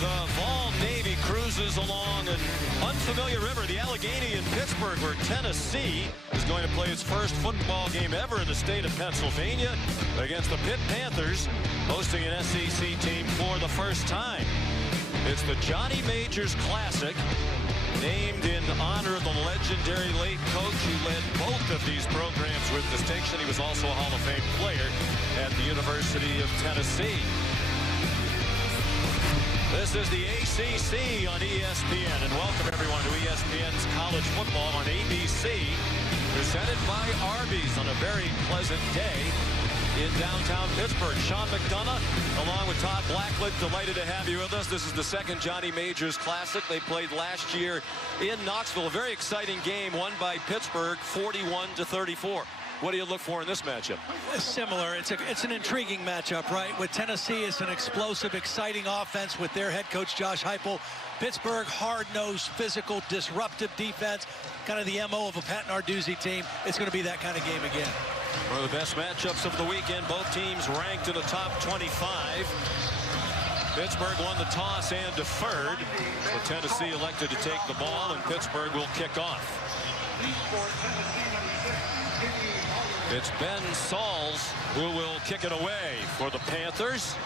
the Vol Navy cruises along an unfamiliar river, the Allegheny in Pittsburgh, where Tennessee is going to play its first football game ever in the state of Pennsylvania against the Pitt Panthers, hosting an SEC team for the first time. It's the Johnny Majors Classic, named in honor of the legendary late coach who led both of these programs with distinction. He was also a Hall of Fame player at the University of Tennessee. This is the ACC on ESPN, and welcome everyone to ESPN's College Football on ABC, presented by Arby's on a very pleasant day in downtown Pittsburgh. Sean McDonough, along with Todd Blackwood, delighted to have you with us. This is the second Johnny Majors Classic. They played last year in Knoxville. A very exciting game, won by Pittsburgh, 41-34. What do you look for in this matchup? Similar. It's an intriguing matchup, right? With Tennessee, it's an explosive, exciting offense with their head coach, Josh Heupel. Pittsburgh, hard-nosed, physical, disruptive defense, kind of the MO of a Pat Narduzzi team. It's going to be that kind of game again. One of the best matchups of the weekend. Both teams ranked in the top 25. Pittsburgh won the toss and deferred. But Tennessee elected to take the ball, and Pittsburgh will kick off. It's Ben Sauls who will kick it away for the Panthers.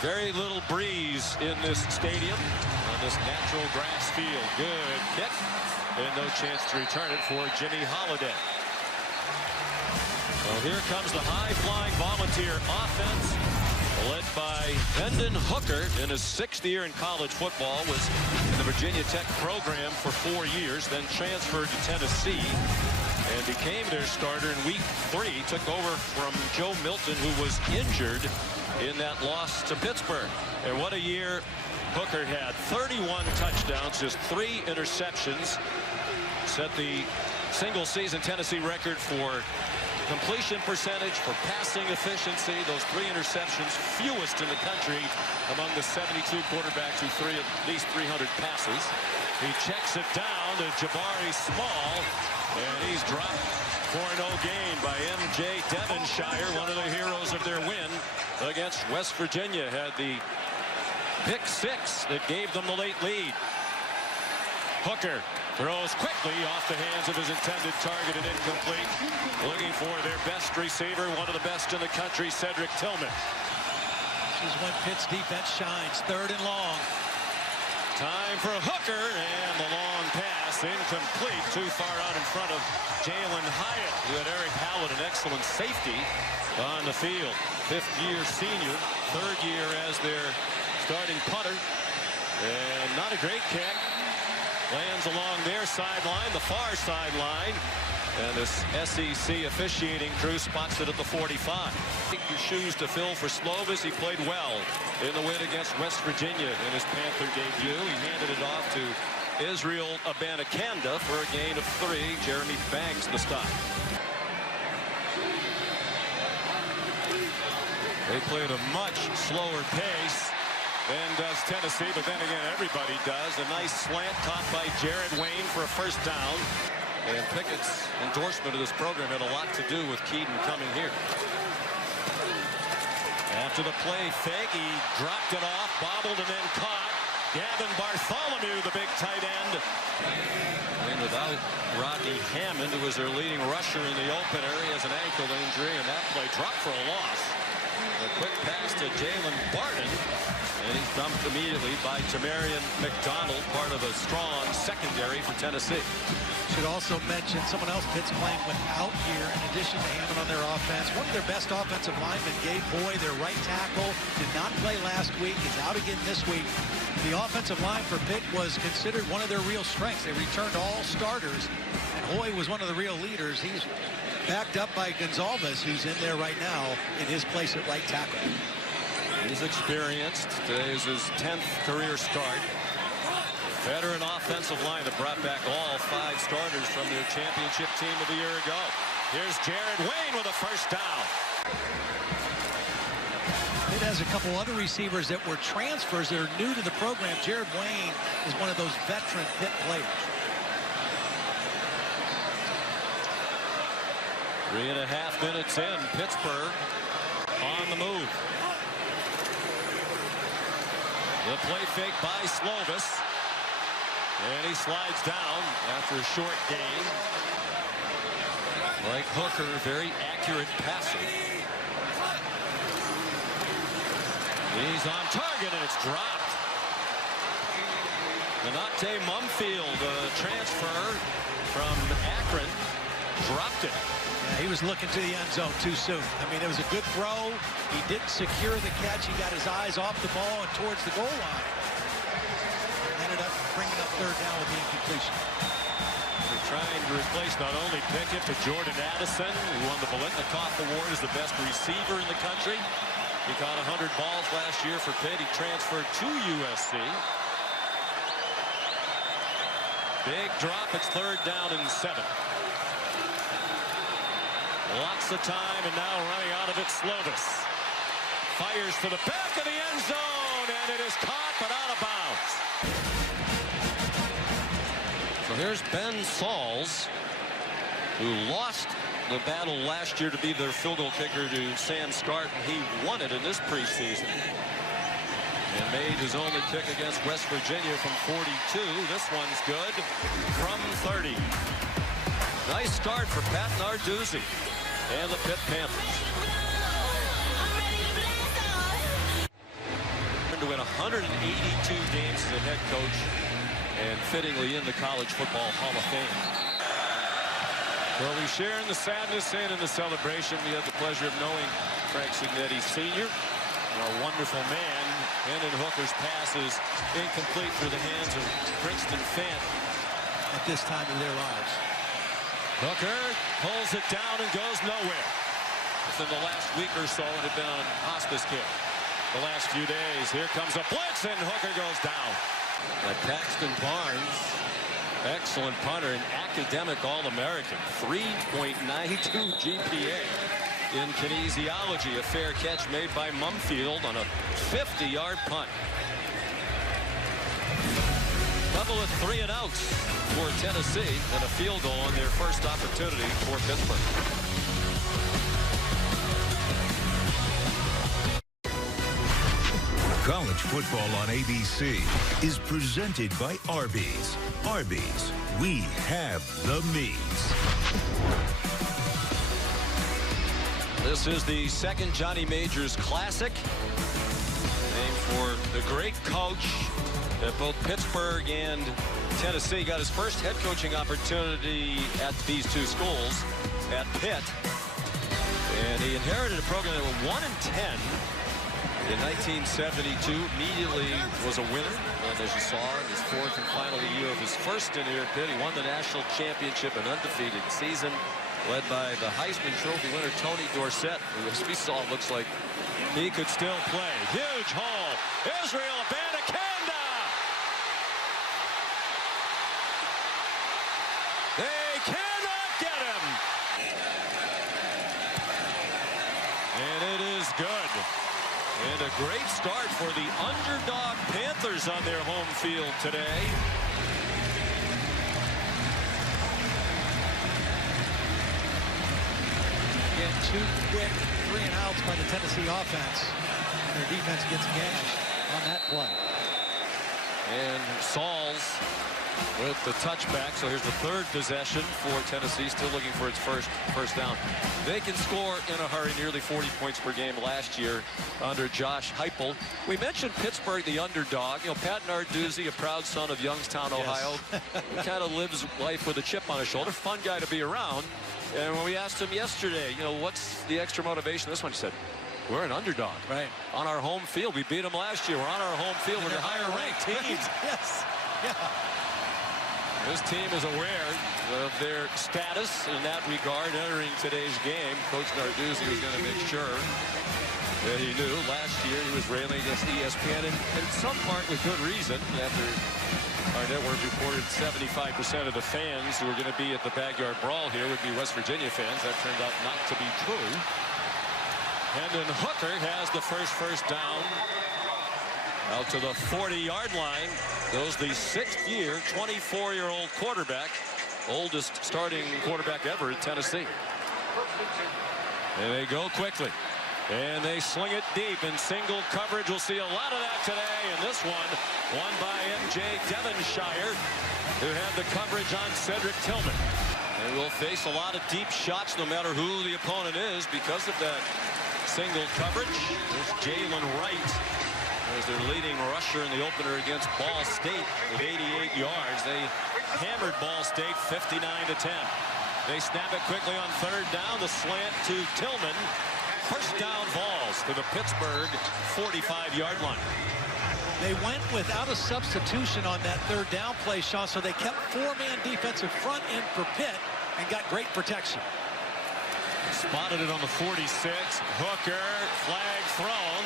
Very little breeze in this stadium on this natural grass field. Good kick, and no chance to return it for Jimmy Holiday. Well, here comes the high-flying Volunteer offense, led by Hendon Hooker in his 6th year in college football. Was in the Virginia Tech program for 4 years, then transferred to Tennessee and became their starter in week 3. Took over from Joe Milton, who was injured in that loss to Pittsburgh. And what a year Hooker had. 31 touchdowns, just 3 interceptions. Set the single-season Tennessee record for completion percentage, for passing efficiency. Those 3 interceptions, fewest in the country among the 72 quarterbacks who threw at least 300 passes. He checks it down to Jabari Small, and he's dropped for no gain by M.J. Devonshire, one of the heroes of their win against West Virginia. Had the pick 6 that gave them the late lead. Hooker throws quickly off the hands of his intended target and incomplete. Looking for their best receiver, one of the best in the country, Cedric Tillman. This is when Pitt's defense shines. 3rd and long. Time for Hooker, and the long pass incomplete. Too far out in front of Jalen Hyatt, who had Eric Howlett, an excellent safety on the field. 5th-year senior, 3rd year as their starting punter. And not a great kick. Lands along their sideline, the far sideline. And this SEC officiating crew spots it at the 45. Take your shoes to fill for Slovis. He played well in the win against West Virginia in his Panther debut. He handed it off to Israel Abanikanda for a gain of 3. Jeremy Banks the stop. They played a much slower pace than does Tennessee, but then again, everybody does. A nice slant caught by Jared Wayne for a first down. And Pickett's endorsement of this program had a lot to do with Keaton coming here. After the play fake, he dropped it off, bobbled, and then caught. Gavin Bartholomew, the big tight end. And without Rodney Hammond, who was their leading rusher in the opener, he has an ankle injury, and that play dropped for a loss. A quick pass to Jalen Barton, and he's dumped immediately by Tamarian McDonald, part of a strong secondary for Tennessee. Should also mention someone else Pitt's playing without here, in addition to Hammond on their offense. One of their best offensive linemen, Gabe Boy, their right tackle, did not play last week. He's out again this week. The offensive line for Pitt was considered one of their real strengths. They returned all starters, and Hoy was one of the real leaders. He's backed up by Gonzalez, who's in there right now in his place at right tackle. He's experienced. Today is his 10th career start. Veteran offensive line that brought back all 5 starters from their championship team of the year ago. Here's Jared Wayne with a first down. Pitt has a couple other receivers that were transfers that are new to the program. Jared Wayne is one of those veteran Pitt players. 3.5 minutes in, Pittsburgh on the move. The play fake by Slovis. And he slides down after a short gain. Like Hooker, very accurate passer. He's on target and it's dropped. Donate Mumfield, transfer from Akron, dropped it. Yeah, he was looking to the end zone too soon. I mean, it was a good throw. He didn't secure the catch. He got his eyes off the ball and towards the goal line. Ended up bringing up third down with the incompletion. They're trying to replace not only Pickett, but Jordan Addison, who won the Biletnikoff Award as the best receiver in the country. He caught 100 balls last year for Pitt. He transferred to USC. Big drop. It's third down and 7. Lots of time, and now running out of it, Slovis. Fires to the back of the end zone, and it is caught, but out of bounds. So here's Ben Sauls, who lost the battle last year to be their field goal kicker to Sam Scarton. He won it in this preseason and made his only kick against West Virginia from 42. This one's good from 30. Nice start for Pat Narduzzi and the Pitt Panthers. To win 182 games as a head coach and fittingly in the College Football Hall of Fame. Well, we share in the sadness and in the celebration. We have the pleasure of knowing Frank Signetti Sr., a wonderful man. Hendon Hooker's pass is incomplete through the hands of Princeton Fant at this time of their lives. Hooker pulls it down and goes nowhere. Within the last week or so, it had been on hospice care. The last few days, here comes a blitz, and Hooker goes down. Paxton Barnes, excellent punter, an academic All-American, 3.92 GPA in kinesiology. A fair catch made by Mumfield on a 50-yard punt. Couple of 3 and outs for Tennessee and a field goal on their first opportunity for Pittsburgh. College football on ABC is presented by Arby's. Arby's, we have the meats. This is the second Johnny Majors Classic, named for the great coach at both Pittsburgh and Tennessee. Got his first head coaching opportunity at these two schools at Pitt, and he inherited a program that were 1-10. In 1972, immediately was a winner, and as you saw, in his fourth and final year of his first tenure at Pitt, he won the national championship, an undefeated season, led by the Heisman Trophy winner Tony Dorsett, who, as we saw, looks like he could still play. Huge hole. Israel Abanikanda. They cannot get him. And it is good. And a great start for the underdog Panthers on their home field today. Again, 2 quick 3 and outs by the Tennessee offense. And their defense gets gashed on that play. And Sauls with the touchback. So here's the third possession for Tennessee, still looking for its first down. They can score in a hurry, nearly 40 points per game last year under Josh Heupel. We mentioned Pittsburgh, the underdog. You know, Pat Narduzzi, a proud son of Youngstown, Ohio, kind of lives life with a chip on his shoulder. Fun guy to be around. And when we asked him yesterday, you know, what's the extra motivation? This one, he said, we're an underdog. Right. On our home field. We beat them last year. We're on our home field with a higher ranked team. Yes. Yeah. This team is aware of their status in that regard entering today's game. Coach Narduzzi was going to make sure that he knew. Last year he was railing against ESPN, and in some part with good reason, after our network reported 75% of the fans who were going to be at the backyard brawl here would be West Virginia fans. That turned out not to be true. Hendon Hooker has the first down. Out to the 40-yard line goes the 6th-year, 24-year-old quarterback, oldest starting quarterback ever at Tennessee. And they go quickly. And they sling it deep in single coverage. We'll see a lot of that today. And this one won by M.J. Devonshire, who had the coverage on Cedric Tillman. They will face a lot of deep shots no matter who the opponent is because of that single coverage. There's Jalen Wright as their leading rusher in the opener against Ball State with 88 yards. They hammered Ball State 59-10. They snap it quickly on third down. The slant to Tillman. First down balls to the Pittsburgh 45-yard line. They went without a substitution on that third down play, Sean, so they kept four-man defensive front end for Pitt and got great protection. Spotted it on the 46. Hooker, flag thrown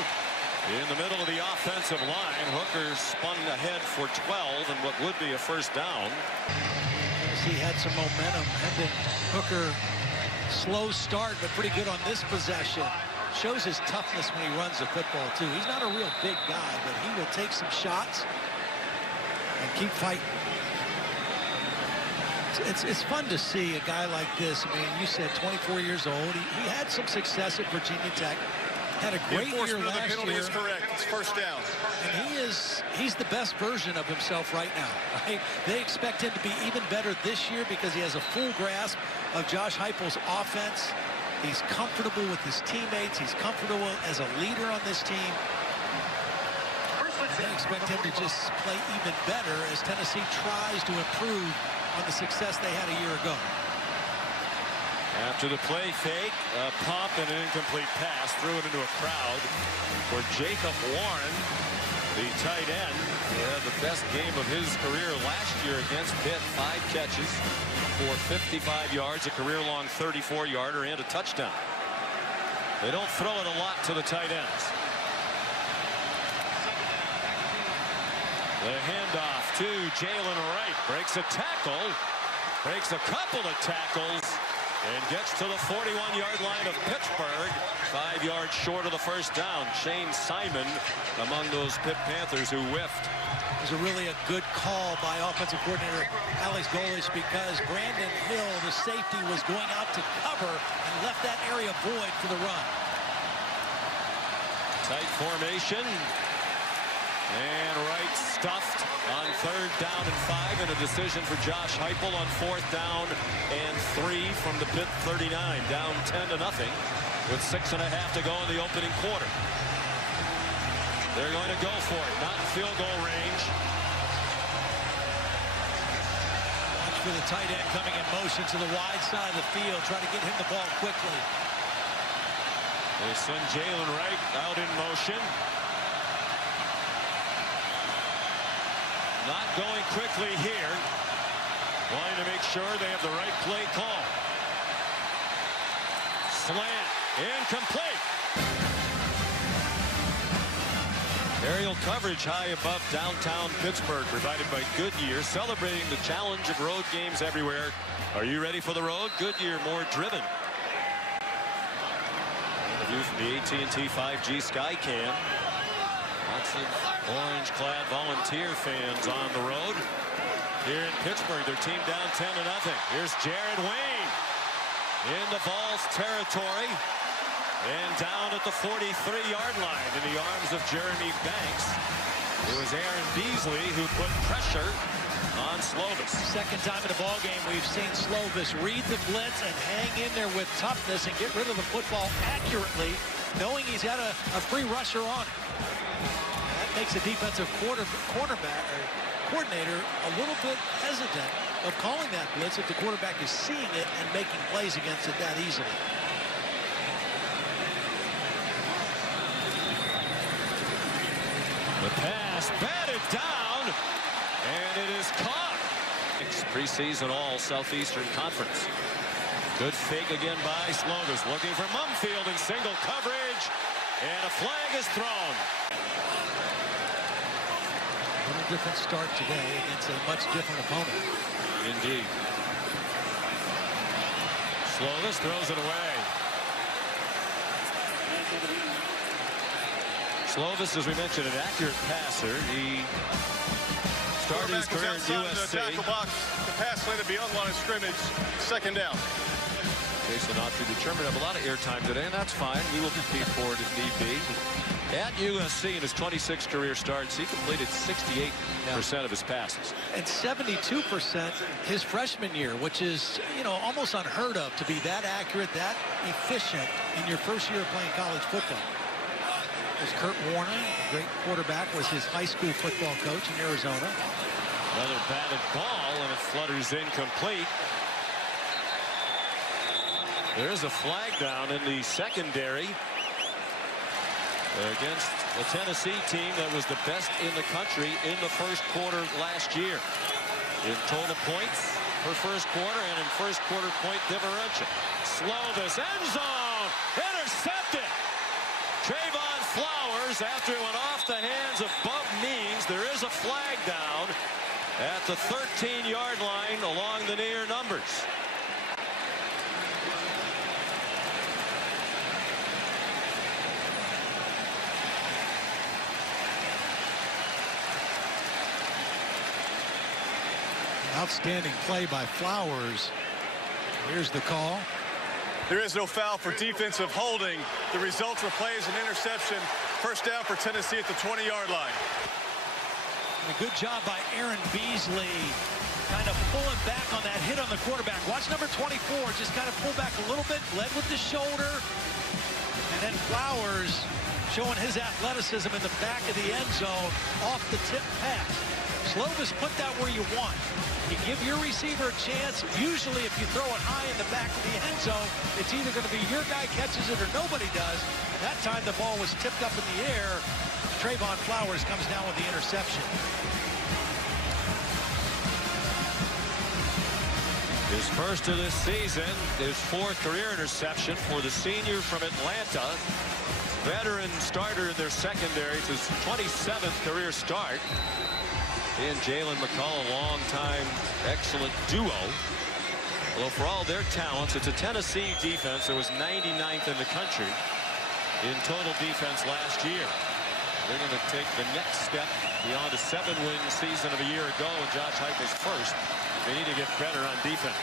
in the middle of the offensive line. Hooker spun ahead for 12 and what would be a first down. He had some momentum. Hendon Hooker, slow start, but pretty good on this possession. Shows his toughness when he runs the football, too. He's not a real big guy, but he will take some shots and keep fighting. It's fun to see a guy like this. I mean, you said 24 years old. He had some success at Virginia Tech. Had a great year last year. Is correct. It's first down. And he's the best version of himself right now. Right? They expect him to be even better this year because he has a full grasp of Josh Heupel's offense. He's comfortable with his teammates. He's comfortable as a leader on this team. They expect him to just play even better as Tennessee tries to improve on the success they had a year ago. After the play fake, a pump and an incomplete pass, threw it into a crowd for Jacob Warren, the tight end. He had the best game of his career last year against Pitt. 5 catches for 55 yards, a career-long 34-yarder, and a touchdown. They don't throw it a lot to the tight ends. The handoff to Jalen Wright. Breaks a tackle, breaks a couple of tackles, and gets to the 41-yard line of Pittsburgh. 5 yards short of the first down. Shane Simon among those Pitt Panthers who whiffed. It was a good call by offensive coordinator Alex Golesh because Brandon Hill, the safety, was going out to cover and left that area void for the run. Tight formation. And Wright stuffed on third down and 5, and a decision for Josh Heupel on fourth down and 3 from the Pitt 39, down 10-0 with 6.5 to go in the opening quarter. They're going to go for it, not in field goal range. Watch for the tight end coming in motion to the wide side of the field, try to get him the ball quickly. They send Jalen Wright out in motion. Not going quickly here. Wanting to make sure they have the right play call. Slant. Incomplete. Aerial coverage high above downtown Pittsburgh, provided by Goodyear, celebrating the challenge of road games everywhere. Are you ready for the road? Goodyear, more driven. A view from the AT&T 5G Skycam. Lots of orange-clad volunteer fans on the road. Here in Pittsburgh, their team down 10-0. Here's Jared Wayne in the Vols territory and down at the 43-yard line in the arms of Jeremy Banks. It was Aaron Beasley who put pressure on Slovis. Second time in the ball game we've seen Slovis read the blitz and hang in there with toughness and get rid of the football accurately, knowing he's got a free rusher on it. That makes a defensive coordinator a little bit hesitant of calling that blitz if the quarterback is seeing it and making plays against it that easily. The pass batted down, and it is caught. Preseason all Southeastern Conference. Good fake again by Slovis, looking for Mumfield in single coverage, and a flag is thrown. A little different start today against a much different opponent. Indeed. Slovis throws it away. Slovis, as we mentioned, an accurate passer. He started his career at USC. The tackle box. The pass landed beyond line of scrimmage. Second down. Jason Autry determined to have a lot of airtime today, and that's fine. We will compete for it if need be. At USC, in his 26 career starts, he completed 68% of his passes. And 72% his freshman year, which is, you know, almost unheard of to be that accurate, that efficient in your first year of playing college football. There's Kurt Warner, a great quarterback, was his high school football coach in Arizona. Another batted ball, and it flutters incomplete. There's a flag down in the secondary against a Tennessee team that was the best in the country in the first quarter last year. In total points per first quarter and in first quarter point differential. Slovis, end zone, intercepted. Trayvon Flowers, after it went off the hands of Bub Means, there is a flag down at the 13-yard line along the near numbers. Outstanding play by Flowers. Here's the call. There is no foul for defensive holding. The result for play is an interception. First down for Tennessee at the 20-yard line. And a good job by Aaron Beasley, kind of pulling back on that hit on the quarterback. Watch number 24 just kind of pull back a little bit, led with the shoulder. And then Flowers showing his athleticism in the back of the end zone off the tip pass. Slovis, put that where you want. You give your receiver a chance. Usually if you throw it high in the back of the end zone, it's either going to be your guy catches it or nobody does. That time the ball was tipped up in the air. Trayvon Flowers comes down with the interception. His first of this season, his fourth career interception for the senior from Atlanta. Veteran starter in their secondary. It's his 27th career start. He and Jalen McCall, a long-time excellent duo. Although for all their talents, it's a Tennessee defense that was 99th in the country in total defense last year. They're going to take the next step beyond a 7-win season of a year ago, and Josh Heupel's first. They need to get better on defense.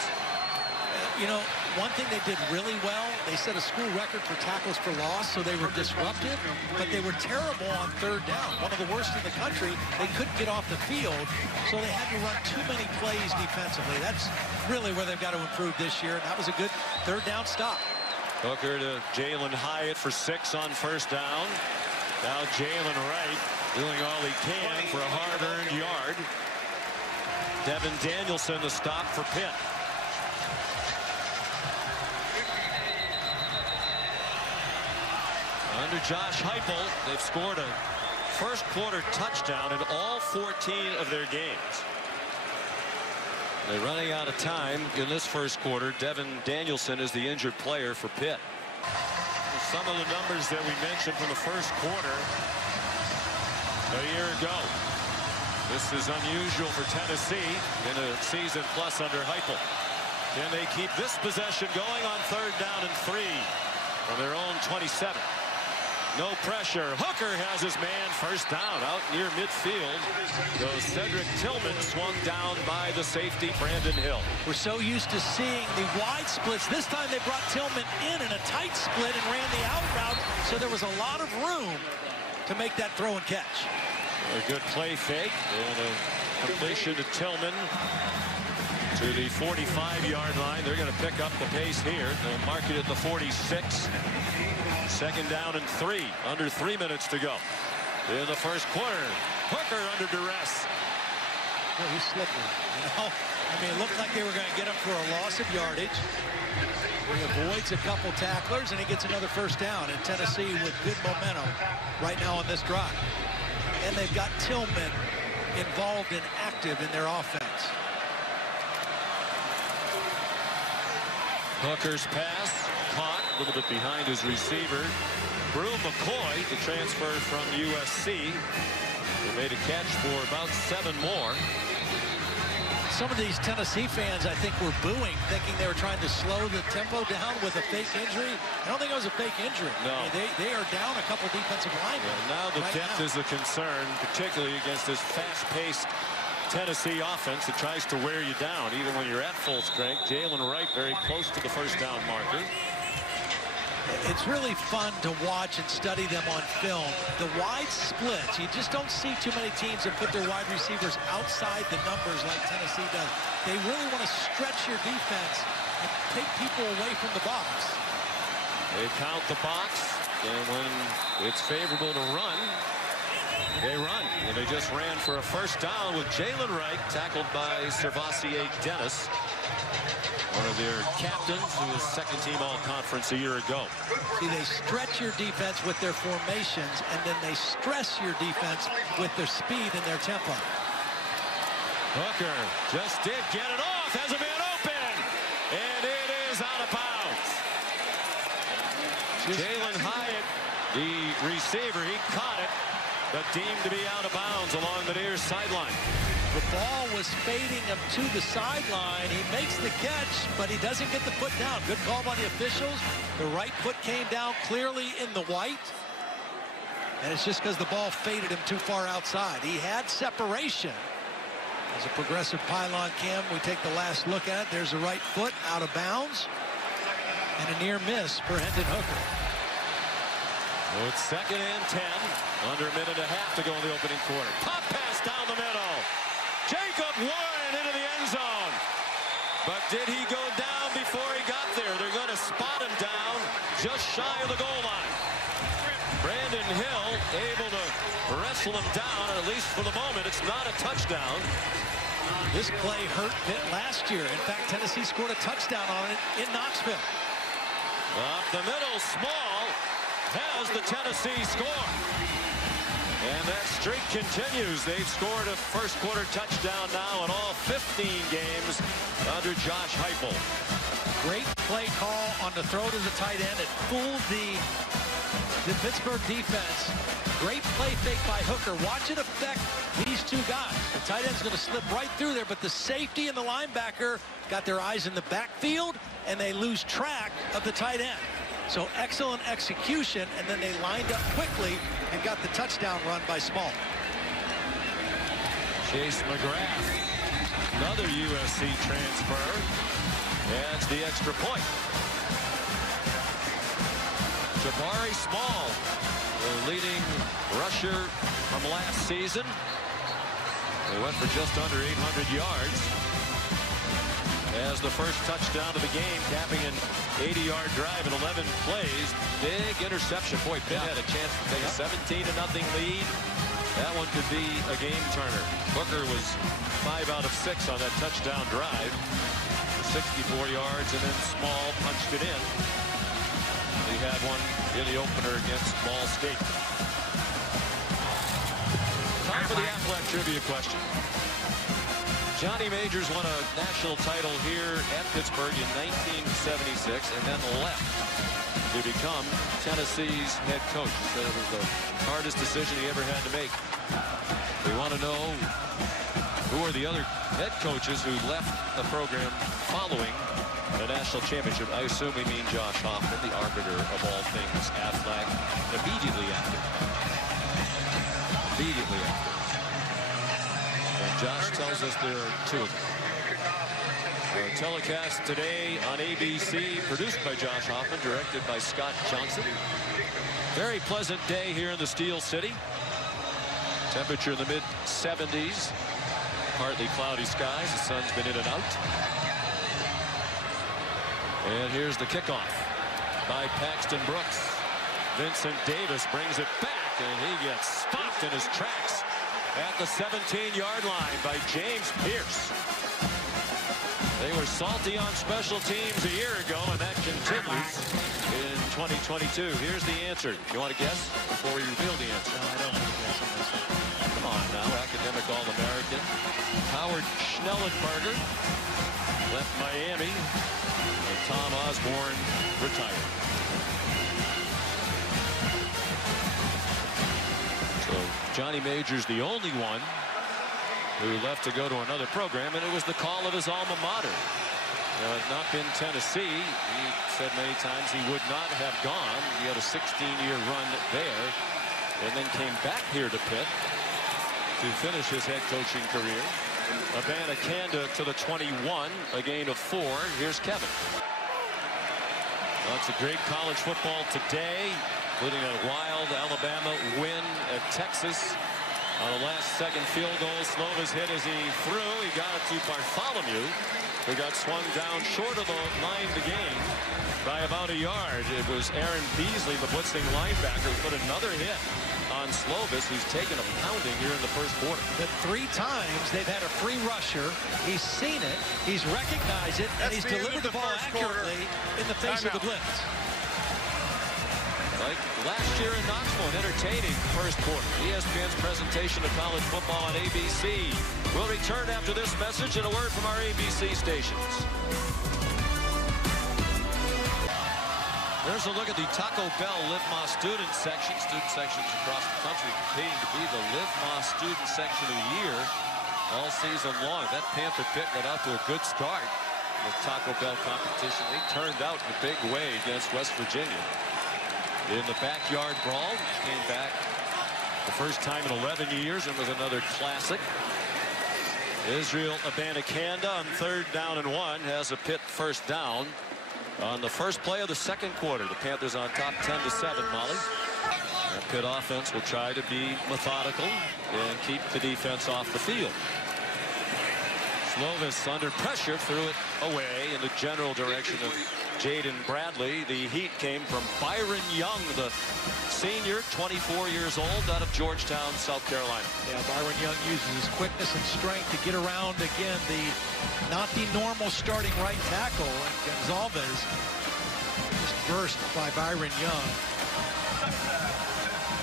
You know, one thing they did really well, they set a school record for tackles for loss, so they were disruptive, but they were terrible on third down. One of the worst in the country. They couldn't get off the field, so they had to run too many plays defensively. That's really where they've got to improve this year, and that was a good third down stop. Hooker to Jalen Hyatt for 6 on first down. Now Jalen Wright doing all he can for a hard-earned yard. Devin Danielson the stop for Pitt. Under Josh Heupel, they've scored a first quarter touchdown in all 14 of their games. They're running out of time in this first quarter. Devin Danielson is the injured player for Pitt. Some of the numbers that we mentioned from the first quarter a year ago. This is unusual for Tennessee in a season plus under Heupel. Can they keep this possession going on third down and 3 from their own 27? No pressure. Hooker has his man first down out near midfield. So Cedric Tillman swung down by the safety, Brandon Hill. We're so used to seeing the wide splits. This time they brought Tillman in a tight split and ran the out route, so there was a lot of room to make that throw and catch. A good play fake and a completion to Tillman to the 45-yard line. They're going to pick up the pace here. They'll mark it at the 46. Second down and 3. Under 3 minutes to go in the first quarter. Hooker under duress. Well, he's slippery. You know, I mean, it looked like they were going to get him for a loss of yardage. He avoids a couple tacklers, and he gets another first down. And Tennessee with good momentum right now on this drive. And they've got Tillman involved and active in their offense. Hooker's pass caught a little bit behind his receiver. Brew McCoy, the transfer from USC, they made a catch for about 7 more. Some of these Tennessee fans, I think, were booing, thinking they were trying to slow the tempo down with a fake injury. I don't think it was a fake injury. No. I mean, they are down a couple defensive linemen. Yeah, now the depth is a concern, particularly against this fast-paced Tennessee offense that tries to wear you down even when you're at full strength. Jalen Wright very close to the first down marker. It's really fun to watch and study them on film. The wide splits, you just don't see too many teams that put their wide receivers outside the numbers like Tennessee does. They really want to stretch your defense and take people away from the box. They count the box, and when it's favorable to run, they run. And they just ran for a first down with Jalen Wright, tackled by Servassier Dennis, one of their captains, who was second-team all-conference a year ago. See, they stretch your defense with their formations, and then they stress your defense with their speed and their tempo. Hooker just did get it off, has a man open, and it is out of bounds. Jalen Hyatt, the receiver, he caught it, but deemed to be out of bounds along the near sideline. The ball was fading him to the sideline. He makes the catch, but he doesn't get the foot down. Good call by the officials. The right foot came down clearly in the white. And it's just because the ball faded him too far outside. He had separation. As a progressive pylon cam, we take the last look at it. There's the right foot out of bounds. And a near miss for Hendon Hooker. Well, it's 2nd and 10. Under a minute and a half to go in the opening quarter. Pop pass down the middle. Jacob Warren into the end zone. But did he go down before he got there? They're going to spot him down just shy of the goal line. Brandon Hill able to wrestle him down, at least for the moment. It's not a touchdown. This play hurt Pitt last year. In fact, Tennessee scored a touchdown on it in Knoxville. Up the middle, Small has the Tennessee score. And that streak continues. They've scored a first quarter touchdown now in all 15 games under Josh Heupel. Great play call on the throw to the tight end. It fooled the Pittsburgh defense. Great play fake by Hooker. Watch it affect these two guys. The tight end's going to slip right through there, but the safety and the linebacker got their eyes in the backfield, and they lose track of the tight end. So excellent execution, and then they lined up quickly and got the touchdown run by Small. Chase McGrath, another USC transfer, adds the extra point. Jabari Small, the leading rusher from last season. They went for just under 800 yards. As the first touchdown of the game, capping an 80-yard drive in 11 plays. Big interception. Boy, Pitt had a chance to take a 17-0 lead. That one could be a game turner. Booker was 5 out of 6 on that touchdown drive. 64 yards, and then Small punched it in. He had one in the opener against Ball State. Time for the Athletic Trivia question. Johnny Majors won a national title here at Pittsburgh in 1976 and then left to become Tennessee's head coach. He said it was the hardest decision he ever had to make. We want to know who are the other head coaches who left the program following the national championship. I assume we mean Josh Hoffman, the arbiter of all things Aflac, immediately after. Immediately after. Josh tells us there are two of them. Telecast today on ABC, produced by Josh Hoffman, directed by Scott Johnson. Very pleasant day here in the Steel City. Temperature in the mid-70s. Partly cloudy skies. The sun's been in and out. And here's the kickoff by Paxton Brooks. Vincent Davis brings it back, and he gets stopped in his tracks at the 17-yard line by James Pierce. They were salty on special teams a year ago, and that continues in 2022. Here's the answer. You want to guess before we reveal the answer? No, I don't want to guess on this one. Come on now, academic All-American. Howard Schnellenberger left Miami, and Tom Osborne retired. So Johnny Majors, the only one who left to go to another program, and it was the call of his alma mater. It had not been Tennessee. He said many times he would not have gone. He had a 16-year run there, and then came back here to Pitt to finish his head coaching career. Abanikanda to the 21, a gain of 4. Here's Kevin. Well, it's a great college football today, including a wild Alabama win at Texas. On the last second field goal, Slovis hit as he threw. He got it to Bartholomew, who got swung down short of the line to gain by about a yard. It was Aaron Beasley, the blitzing linebacker, who put another hit on Slovis, who's taken a pounding here in the first quarter. But 3 times they've had a free rusher. He's seen it, he's recognized it, and he's delivered the ball accurately in the face of the blitz. Like last year in Knoxville, an entertaining first quarter. ESPN's presentation of college football on ABC. We'll return after this message and a word from our ABC stations. There's a look at the Taco Bell Live Ma student section. Student sections across the country competing to be the Live Ma student section of the year all season long. That Panther pit got out to a good start with Taco Bell competition. They turned out in a big way against West Virginia. In the backyard brawl, came back the first time in 11 years and was another classic. Israel Abanikanda on 3rd down and 1 has a Pitt first down on the first play of the second quarter. The Panthers on top 10-7, Molly. The Pitt offense will try to be methodical and keep the defense off the field. Slovis under pressure threw it away in the general direction of Jaden Bradley. The heat came from Byron Young, the senior, 24 years old, out of Georgetown, South Carolina. Yeah, Byron Young uses his quickness and strength to get around again not the normal starting right tackle. And Gonzalez just burst by Byron Young.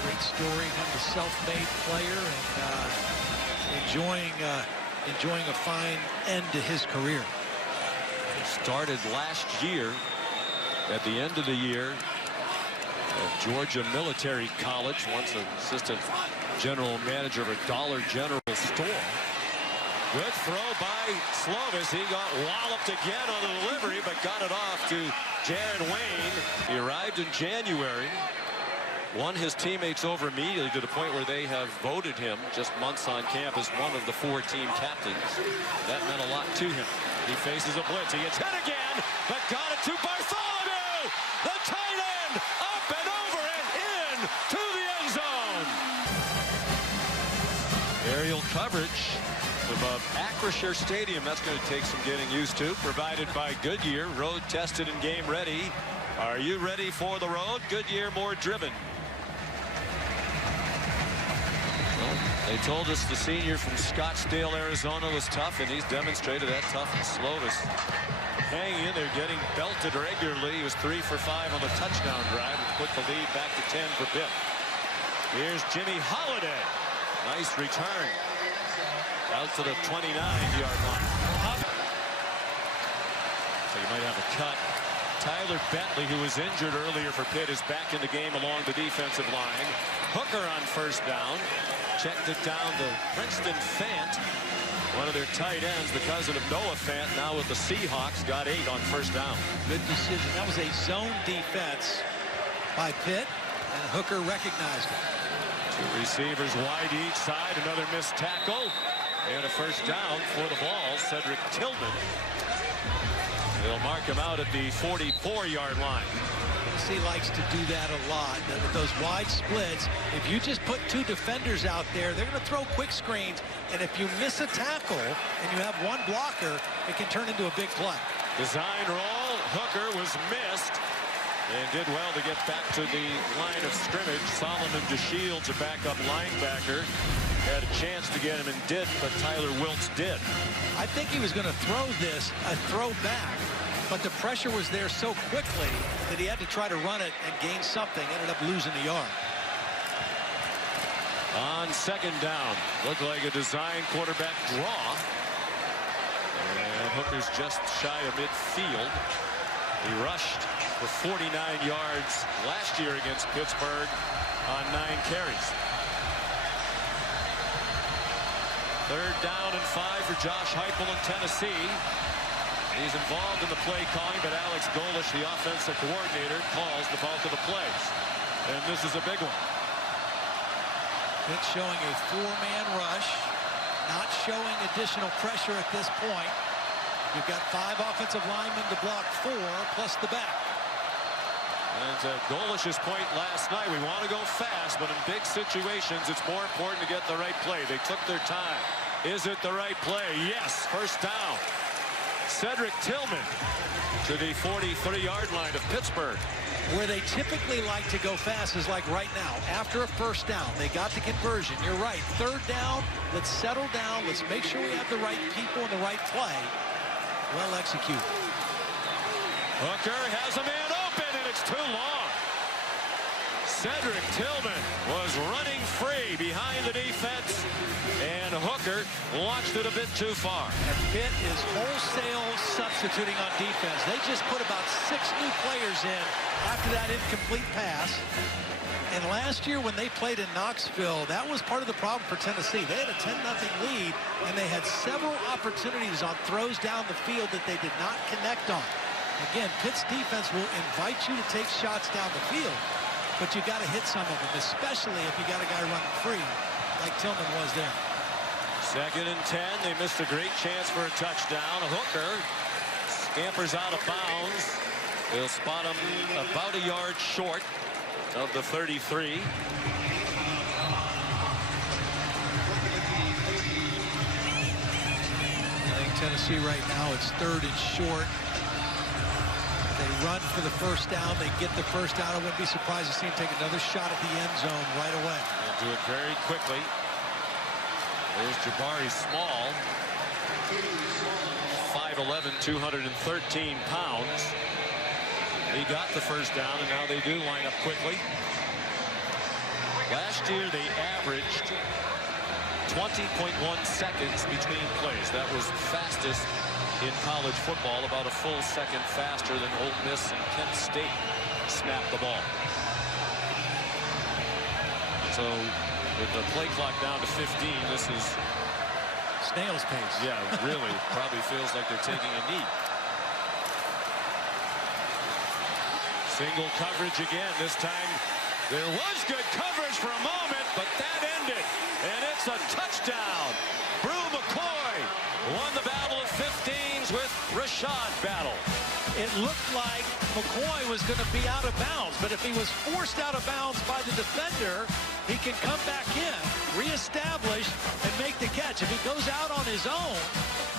Great story, him a self-made player and enjoying a fine end to his career. Started last year, at the end of the year, at Georgia Military College, once an assistant general manager of a Dollar General store. Good throw by Slovis. He got walloped again on the delivery, but got it off to Jaron Wayne. He arrived in January, won his teammates over immediately to the point where they have voted him just months on camp as one of the 4 team captains. That meant a lot to him. He faces a blitz. He gets hit again, but got it to Bartholomew. The tight end up and over and in to the end zone. Aerial coverage above Acrisure Stadium. That's going to take some getting used to. Provided by Goodyear, road tested and game ready. Are you ready for the road? Goodyear, more driven. They told us the senior from Scottsdale, Arizona was tough, and he's demonstrated that toughness. Slovis hanging in there, getting belted regularly. He was 3 for 5 on the touchdown drive, and put the lead back to 10 for Pitt. Here's Jimmy Holiday. Nice return. Out to the 29-yard line. So you might have a cut. Tyler Bentley, who was injured earlier for Pitt, is back in the game along the defensive line. Hooker on first down. Checked it down to Princeton Fant, one of their tight ends, the cousin of Noah Fant, now with the Seahawks, got 8 on first down. Good decision. That was a zone defense by Pitt, and Hooker recognized it. 2 receivers wide each side, another missed tackle, and a first down for the ball. Cedric Tillman. They'll mark him out at the 44-yard line. Tennessee likes to do that a lot. With those wide splits, if you just put 2 defenders out there, they're going to throw quick screens. And if you miss a tackle and you have 1 blocker, it can turn into a big play. Design roll. Hooker was missed and did well to get back to the line of scrimmage. Solomon DeShields, a backup linebacker, had a chance to get him and did, but Tyler Wilkes did. I think he was going to throw this a throw back, but the pressure was there so quickly that he had to try to run it and gain something. Ended up losing the yard. On second down, looked like a design quarterback draw. And Hooker's just shy of midfield. He rushed for 49 yards last year against Pittsburgh on 9 carries. Third down and 5 for Josh Heupel in Tennessee. He's involved in the play calling, but Alex Golesh, the offensive coordinator, calls the bulk of the plays. And this is a big one. Pitt showing a 4-man rush. not showing additional pressure at this point. You've got 5 offensive linemen to block 4, plus the back. And to Golish's point last night, we want to go fast, but in big situations, it's more important to get the right play. They took their time. Is it the right play? Yes. First down. Cedric Tillman to the 43-yard line of Pittsburgh. Where they typically like to go fast is like right now. After a first down, they got the conversion. You're right. 3rd down, let's settle down. Let's make sure we have the right people and the right play. Well executed. Hooker has a man open, and it's too long. Cedric Tillman was running free behind the defense, and Hooker launched it a bit too far. And Pitt is wholesale substituting on defense. They just put about 6 new players in after that incomplete pass. And last year when they played in Knoxville, that was part of the problem for Tennessee. They had a 10-0 lead, and they had several opportunities on throws down the field that they did not connect on. Again, Pitt's defense will invite you to take shots down the field, but you got to hit some of them, especially if you got a guy running free like Tillman was there. 2nd and 10. They missed a great chance for a touchdown. Hooker scampers out of bounds. They'll spot him about a yard short of the 33. I think Tennessee right now, it's 3rd and short. They run for the first down. They get the first down. I wouldn't be surprised to see him take another shot at the end zone right away. They'll do it very quickly. There's Jabari Small. 5'11", 213 pounds. He got the first down, and now they do line up quickly. Last year, they averaged 20.1 seconds between plays. That was fastest in college football, about a full second faster than Ole Miss and Kent State snapped the ball. So with the play clock down to 15, this is snail's pace. Yeah, really probably feels like they're taking a knee. Single coverage again. This time there was good coverage for a moment, but that ended, and it's a touchdown. Brew McCoy won the battle of 15s with Rashad Battle. It looked like McCoy was going to be out of bounds, but if he was forced out of bounds by the defender, he can come back in, reestablish, and make the catch. If he goes out on his own,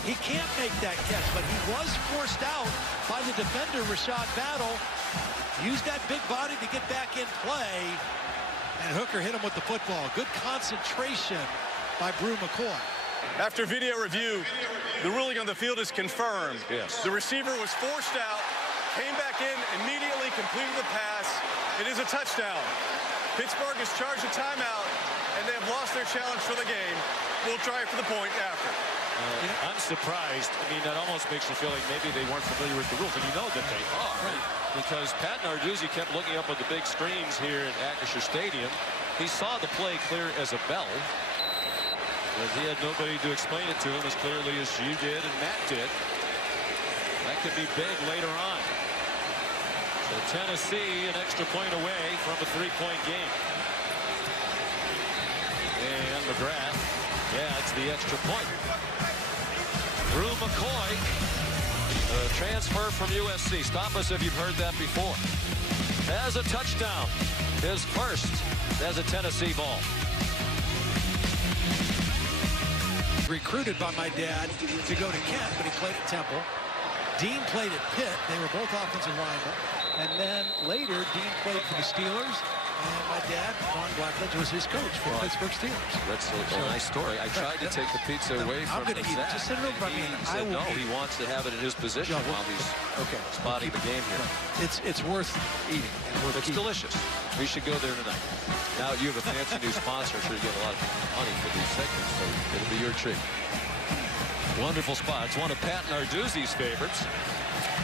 he can't make that catch, but he was forced out by the defender, Rashad Battle. Used that big body to get back in play, and Hooker hit him with the football. Good concentration by Brew McCoy. After video review, the ruling on the field is confirmed. Yes. The receiver was forced out, came back in, immediately completed the pass. It is a touchdown. Pittsburgh has charged a timeout, and they have lost their challenge for the game. We'll try it for the point after. I'm surprised. I mean, that almost makes you feel like maybe they weren't familiar with the rules, and you know that they are. Right. Because Pat Narduzzi kept looking up at the big screens here at Acrisure Stadium. He saw the play clear as a bell, but he had nobody to explain it to him as clearly as you did and Matt did. That could be big later on. So Tennessee an extra point away from a 3-point game. And McGrath, yeah, it's the extra point. Brew McCoy, transfer from USC. Stop us if you've heard that before. Has a touchdown. His first as a Tennessee ball. Recruited by my dad to go to Kent, but he played at Temple. Dean played at Pitt. They were both offensive linemen. And then later, Dean played for the Steelers. And my dad, Ron Blackledge, was his coach for Pittsburgh Steelers. That's a nice story. I tried to take the pizza away from I'm going to eat it. Just sit it over by me. He said no, he wants to have it in his position while he's spotting the game here. It's worth eating. It's delicious. We should go there tonight. Now you have a fancy new sponsor. I'm sure you get a lot of money for these segments, so it'll be your treat. Wonderful spot. It's one of Pat Narduzzi's favorites.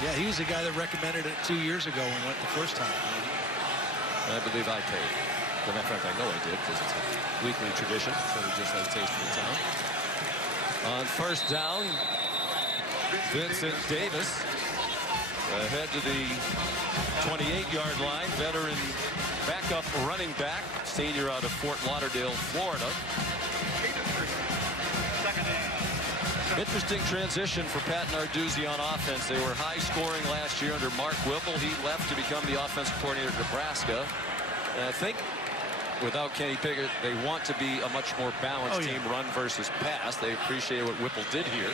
Yeah, he was the guy that recommended it 2 years ago when we went the first time. I believe I paid. As a matter of fact, I know I did because it's a weekly tradition. So we just like tasting the town. On first down, Vincent Davis ahead to the 28-yard line. Veteran backup running back, senior out of Fort Lauderdale, Florida. Interesting transition for Pat Narduzzi on offense. They were high scoring last year under Mark Whipple. He left to become the offensive coordinator at Nebraska. And I think without Kenny Pickett, they want to be a much more balanced team, run versus pass. They appreciate what Whipple did here.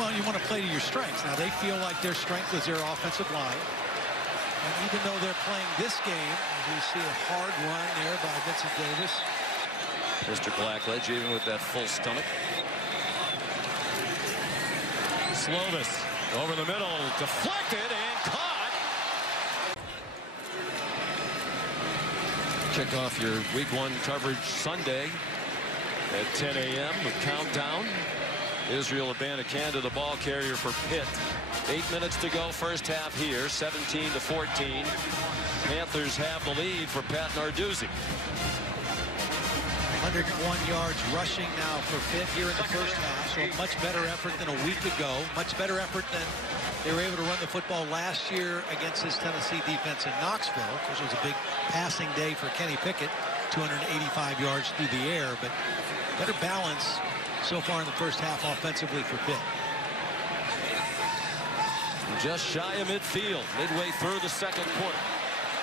Well, you want to play to your strengths. Now, they feel like their strength was their offensive line. And even though they're playing this game, as we see a hard run there by Vincent Davis. Mr. Blackledge, even with that full stomach. Slovis over the middle, deflected and caught. Kick off your week 1 coverage Sunday at 10 a.m. with countdown. Israel Abanikanda, the ball carrier for Pitt. 8 minutes to go, first half here, 17-14. Panthers have the lead for Pat Narduzzi. 101 yards rushing now for Pitt here in the first half. So a much better effort than a week ago. Much better effort than they were able to run the football last year against this Tennessee defense in Knoxville, which was a big passing day for Kenny Pickett. 285 yards through the air, but better balance so far in the first half offensively for Pitt. Just shy of midfield, midway through the second quarter.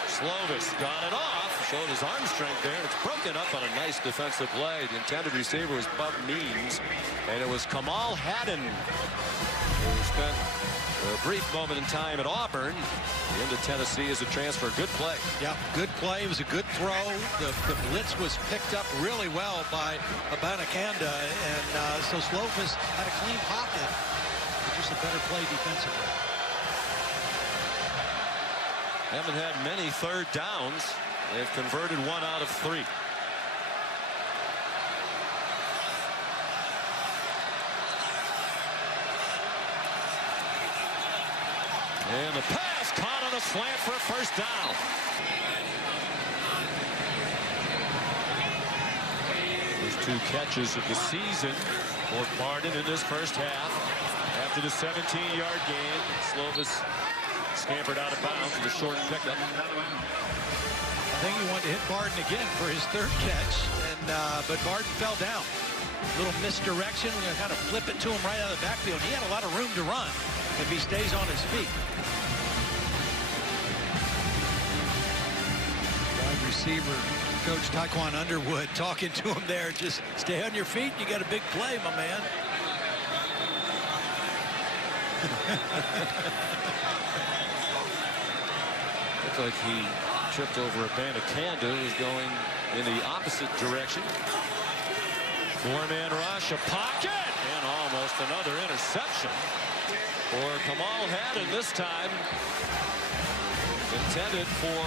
Slovis got it off, showed his arm strength there, and it's broken up on a nice defensive play. The intended receiver was Bub Means, and it was Kamal Haddon, who spent a brief moment in time at Auburn into Tennessee as a transfer. Good play. Yeah, good play. It was a good throw. The blitz was picked up really well by Abanikanda, and so Slovis had a clean pocket. Just a better play defensively. Haven't had many third downs. They've converted 1 out of 3. And the pass caught on a slant for a first down. Those 2 catches of the season for Barden in this first half. After the 17-yard gain, Slovis scampered out of bounds with a short pickup. I think he wanted to hit Barden again for his 3rd catch, and but Barden fell down. A little misdirection. We're going to kind of flip it to him right out of the backfield. He had a lot of room to run if he stays on his feet. Wide receiver coach Taquan Underwood talking to him there. Just stay on your feet. You got a big play, my man. Looks like he tripped over Abanikanda, who's going in the opposite direction. 4-man rush, a pocket, and almost another interception for Kamal Haddon this time. Intended for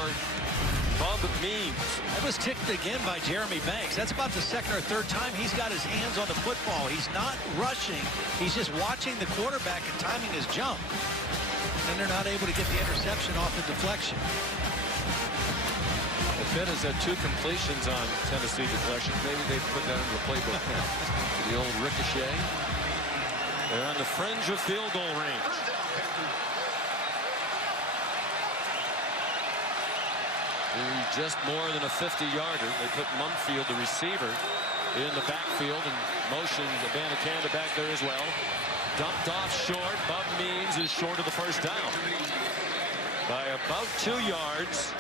Bub Means. That was ticked again by Jeremy Banks. That's about the 2nd or 3rd time he's got his hands on the football. He's not rushing. He's just watching the quarterback and timing his jump. And they're not able to get the interception off the deflection. The Pitt has had 2 completions on Tennessee deflections. Maybe they put that in the playbook now. The old ricochet. They're on the fringe of field goal range. Just more than a 50-yarder. They put Mumfield, the receiver, in the backfield and motioned Abanikanda back there as well. Dumped off short. Bub Means is short of the first down by about 2 yards.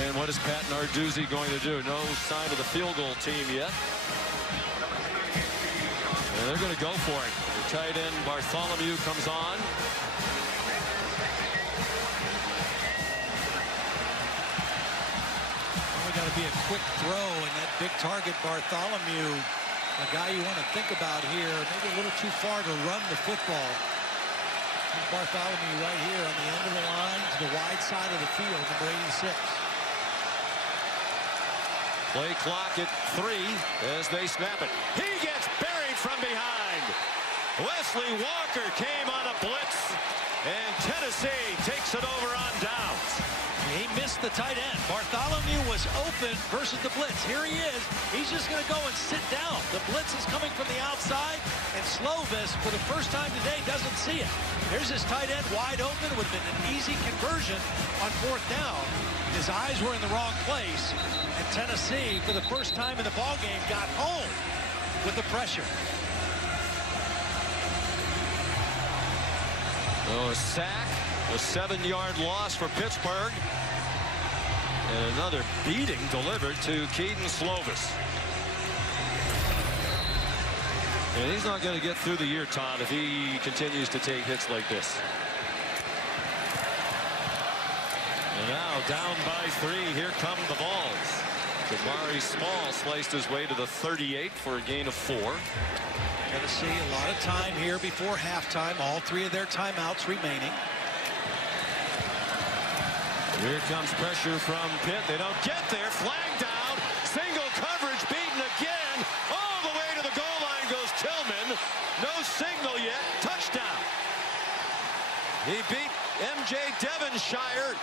And what is Pat Narduzzi going to do? No sign of the field goal team yet. And they're going to go for it. The tight end Bartholomew comes on. Got to be a quick throw, and that big target Bartholomew, a guy you want to think about here, maybe a little too far to run the football. Here's Bartholomew right here on the end of the line to the wide side of the field, number 86. Play clock at 3 as they snap it. He gets buried from behind. Wesley Walker came on a blitz, and Tennessee takes it over on downs. He missed the tight end. Bartholomew was open versus the blitz. Here he is. He's just going to go and sit down. The blitz is coming from the outside, and Slovis, for the first time today, doesn't see it. There's his tight end wide open. It would have been an easy conversion on 4th down. His eyes were in the wrong place, and Tennessee, for the first time in the ball game, got home with the pressure. Oh, a sack, a 7-yard loss for Pittsburgh. And another beating delivered to Keaton Slovis. And he's not going to get through the year, Todd, if he continues to take hits like this. And now down by 3. Here come the balls. Jabari Small sliced his way to the 38 for a gain of 4. Tennessee, a lot of time here before halftime. All 3 of their timeouts remaining. Here comes pressure from Pitt. They don't get there. Flag down. Single coverage beaten again. All the way to the goal line goes Tillman. No signal yet. Touchdown. He beat M.J. Devonshire.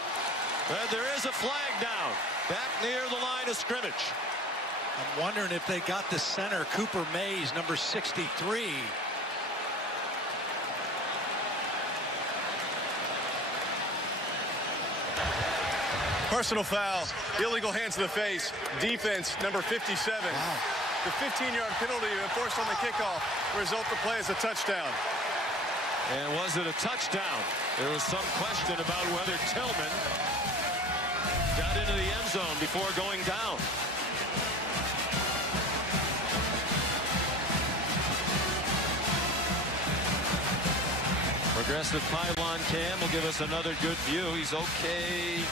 But there is a flag down. Back near the line of scrimmage. I'm wondering if they got the center, Cooper Mays, number 63. Personal foul, illegal hands to the face, defense number 57. Wow. The 15-yard penalty enforced on the kickoff result the play as a touchdown. And was it a touchdown? There was some question about whether Tillman got into the end zone before going down. Progressive pylon cam will give us another good view. He's okay.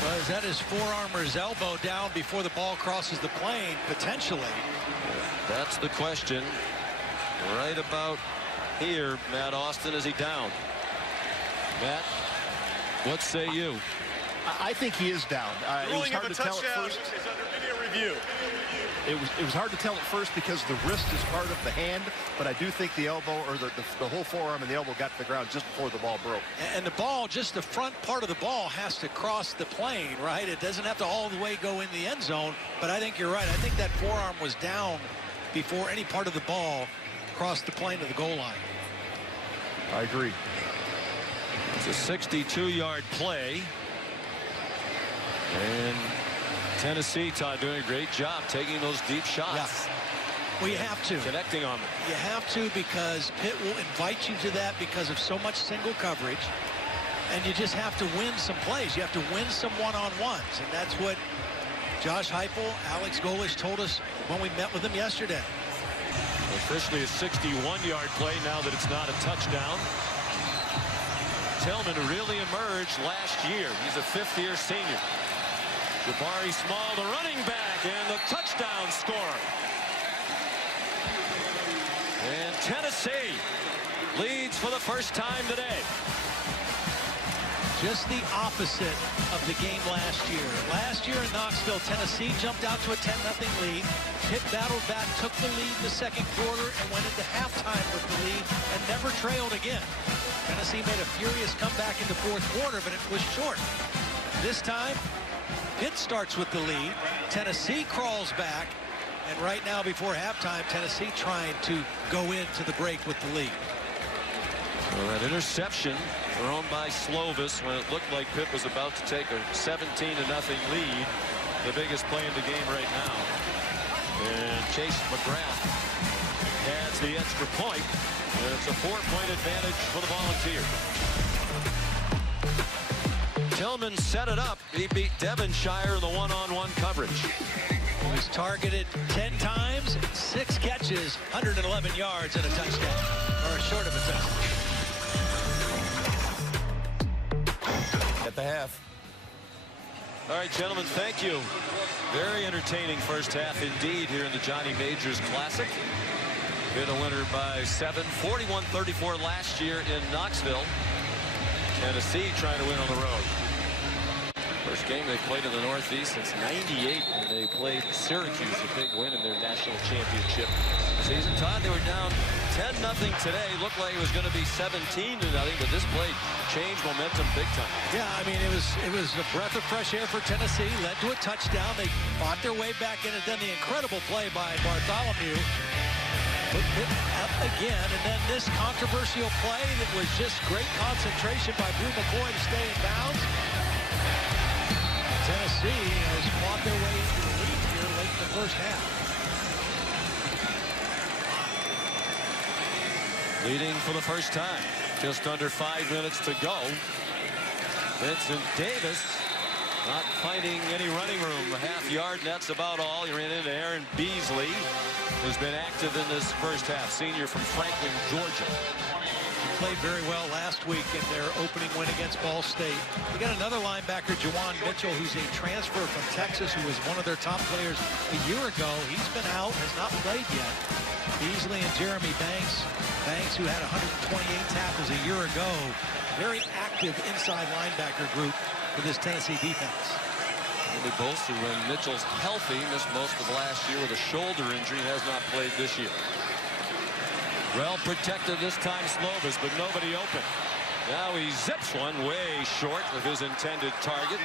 Well, is that his forearm or his elbow down before the ball crosses the plane? Potentially. That's the question. Right about here, Matt Austin, is he down? Matt, what say you? I think he is down. It was hard to tell at first. Is under video review. It was hard to tell at first because the wrist is part of the hand, but I do think the elbow or the whole forearm and the elbow got to the ground just before the ball broke. And the ball, just the front part of the ball has to cross the plane, right? It doesn't have to all the way go in the end zone, but I think you're right. I think that forearm was down before any part of the ball crossed the plane to the goal line. I agree. It's a 62-yard play. And Tennessee, Todd, doing a great job taking those deep shots. Yes. Well, you have to. Connecting on them. You have to, because Pitt will invite you to that because of so much single coverage. And you just have to win some plays. You have to win some one-on-ones. And that's what Josh Heupel, Alex Golesh told us when we met with him yesterday. Officially a 61-yard play now that it's not a touchdown. Tillman really emerged last year. He's a 5th-year senior. Jabari Small, the running back, and the touchdown scorer. And Tennessee leads for the first time today. Just the opposite of the game last year. Last year in Knoxville, Tennessee jumped out to a 10-0 lead. Pitt battled back, took the lead in the second quarter, and went into halftime with the lead and never trailed again. Tennessee made a furious comeback in the fourth quarter, but it was short. This time, Pitt starts with the lead. Tennessee crawls back. And right now, before halftime, Tennessee trying to go into the break with the lead. Well, that interception thrown by Slovis when it looked like Pitt was about to take a 17-0 lead. The biggest play in the game right now. And Chase McGrath adds the extra point. And it's a 4-point advantage for the Volunteers. Tillman set it up. He beat Devonshire in the one-on-one coverage. He was targeted 10 times, 6 catches, 111 yards, and a touchdown. Or short of a touchdown. At the half. All right, gentlemen, thank you. Very entertaining first half indeed here in the Johnny Majors Classic. Been a winner by 7, 41-34 last year in Knoxville. Tennessee trying to win on the road. First game they played in the Northeast since '98 when they played Syracuse, a big win in their national championship season. Todd, they were down 10-0 today. Looked like it was going to be 17-0, but this play changed momentum big time. Yeah, I mean, it was a breath of fresh air for Tennessee. Led to a touchdown. They fought their way back in, and then the incredible play by Bartholomew. Put Pitt up again, and then this controversial play that was just great concentration by Brew McCoy to stay in bounds. Tennessee has fought their way into the lead. first half. Leading for the first time. Just under 5 minutes to go. Vincent Davis not finding any running room. A half-yard, and that's about all. He ran into Aaron Beasley, who's been active in this first half. Senior from Franklin, Georgia. He played very well last week in their opening win against Ball State. You got another linebacker, Jawan Mitchell, who's a transfer from Texas, who was one of their top players a year ago. He's been out, has not played yet. Beasley and Jeremy Banks. Banks, who had 128 tackles a year ago. Very active inside linebacker group for this Tennessee defense. Really bolstered when Mitchell's healthy. Missed most of last year with a shoulder injury. Has not played this year. Well protected this time, Slovis, but nobody open. Now he zips one way short of his intended target.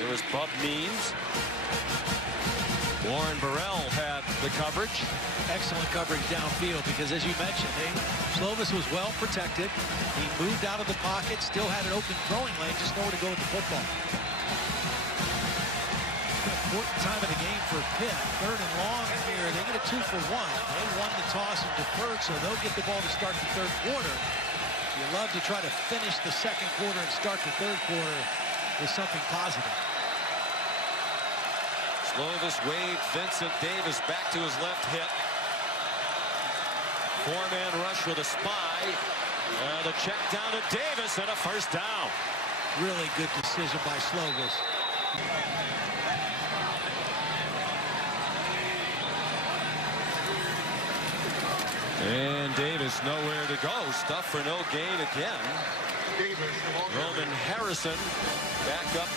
It was Bub Means. Warren Burrell had the coverage. Excellent coverage downfield because, as you mentioned, Slovis was well protected. He moved out of the pocket, still had an open throwing lane, just nowhere to go with the football. Important time of the game for Pitt. 3rd and long here. They get a 2 for 1. They won the toss and deferred, so they'll get the ball to start the 3rd quarter. You love to try to finish the 2nd quarter and start the 3rd quarter with something positive. Slovis waved Vincent Davis back to his left hip. 4-man rush with a spy. The check down to Davis and a first down. Really good decision by Slovis. And Davis nowhere to go. Stuff for no gain again. Roman Harrison, backup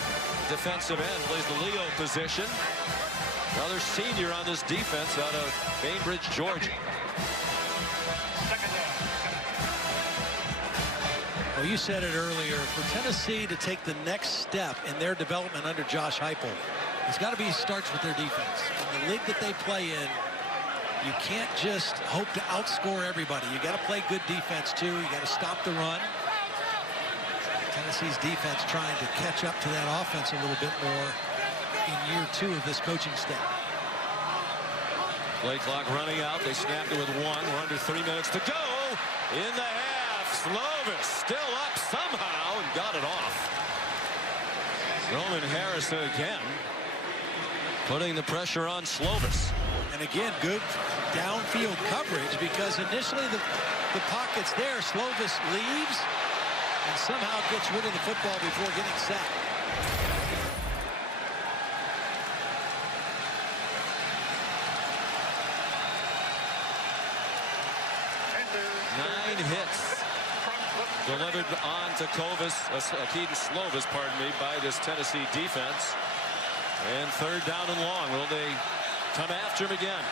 defensive end, plays the Leo position. Another senior on this defense out of Bainbridge, Georgia. Well, you said it earlier. For Tennessee to take the next step in their development under Josh Heupel, it's got to be starts with their defense. In the league that they play in, you can't just hope to outscore everybody. You got to play good defense too. You got to stop the run. Tennessee's defense trying to catch up to that offense a little bit more in year 2 of this coaching staff. Play clock running out. They snapped it with 1. We're under 3 minutes to go in the half. Slovis still up somehow and got it off. Roman Harrison again putting the pressure on Slovis. And again, good downfield coverage because initially the pocket's there. Slovis leaves and somehow gets rid of the football before getting sacked. Nine hits delivered on to Keaton Slovis, pardon me, by this Tennessee defense. And 3rd down and long. Will they come after him again?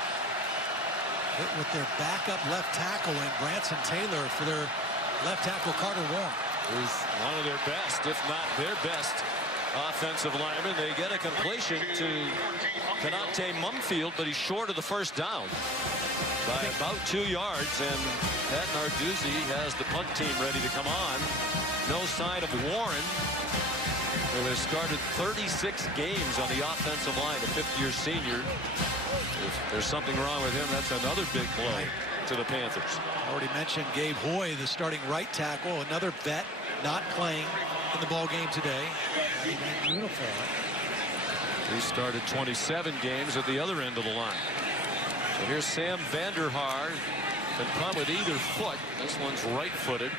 Hit with their backup left tackle and Branson Taylor for their left tackle Carter Warren. Who's one of their best, if not their best, offensive lineman. They get a completion to Canante Mumfield, but he's short of the first down by about 2 yards. And Pat Narduzzi has the punt team ready to come on. No sign of Warren, who has started 36 games on the offensive line, a 5th-year senior. If there's something wrong with him, that's another big blow to the Panthers. Already mentioned Gabe Hoy, the starting right tackle, another vet not playing in the ball game today. In uniform. He started 27 games at the other end of the line. So here's Sam Vanderhaar. Can come with either foot. This one's right-footed.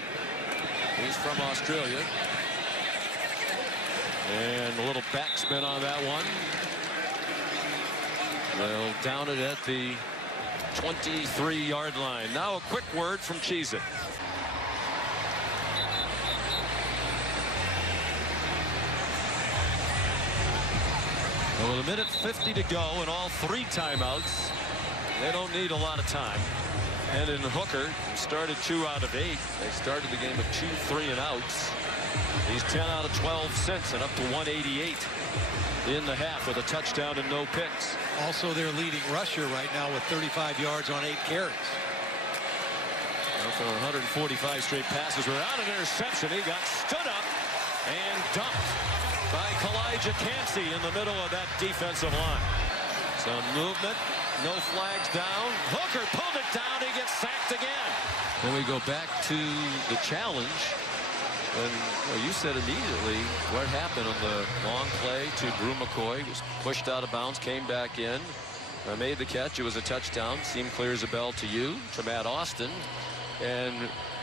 He's from Australia. And a little backspin on that one. They'll down it at the 23-yard line. Now a quick word from Cheez-It. Well, with 1:50 to go and all 3 timeouts, they don't need a lot of time. Hendon Hooker started 2 out of 8. They started the game with 2 3-and-outs. He's 10 out of 12 since and up to 188 in the half with a touchdown and no picks. Also their leading rusher right now with 35 yards on 8 carries. For 145 straight passes without an interception. He got stood up and dumped by Kalijah Cansey in the middle of that defensive line. Some movement, no flags down. Hooker pulled it down, he gets sacked again. Then we go back to the challenge. And well, you said immediately what happened on the long play to Brew McCoy. Was pushed out of bounds, came back in, made the catch. It was a touchdown. Seemed clear as a bell to you, to Matt Austin. And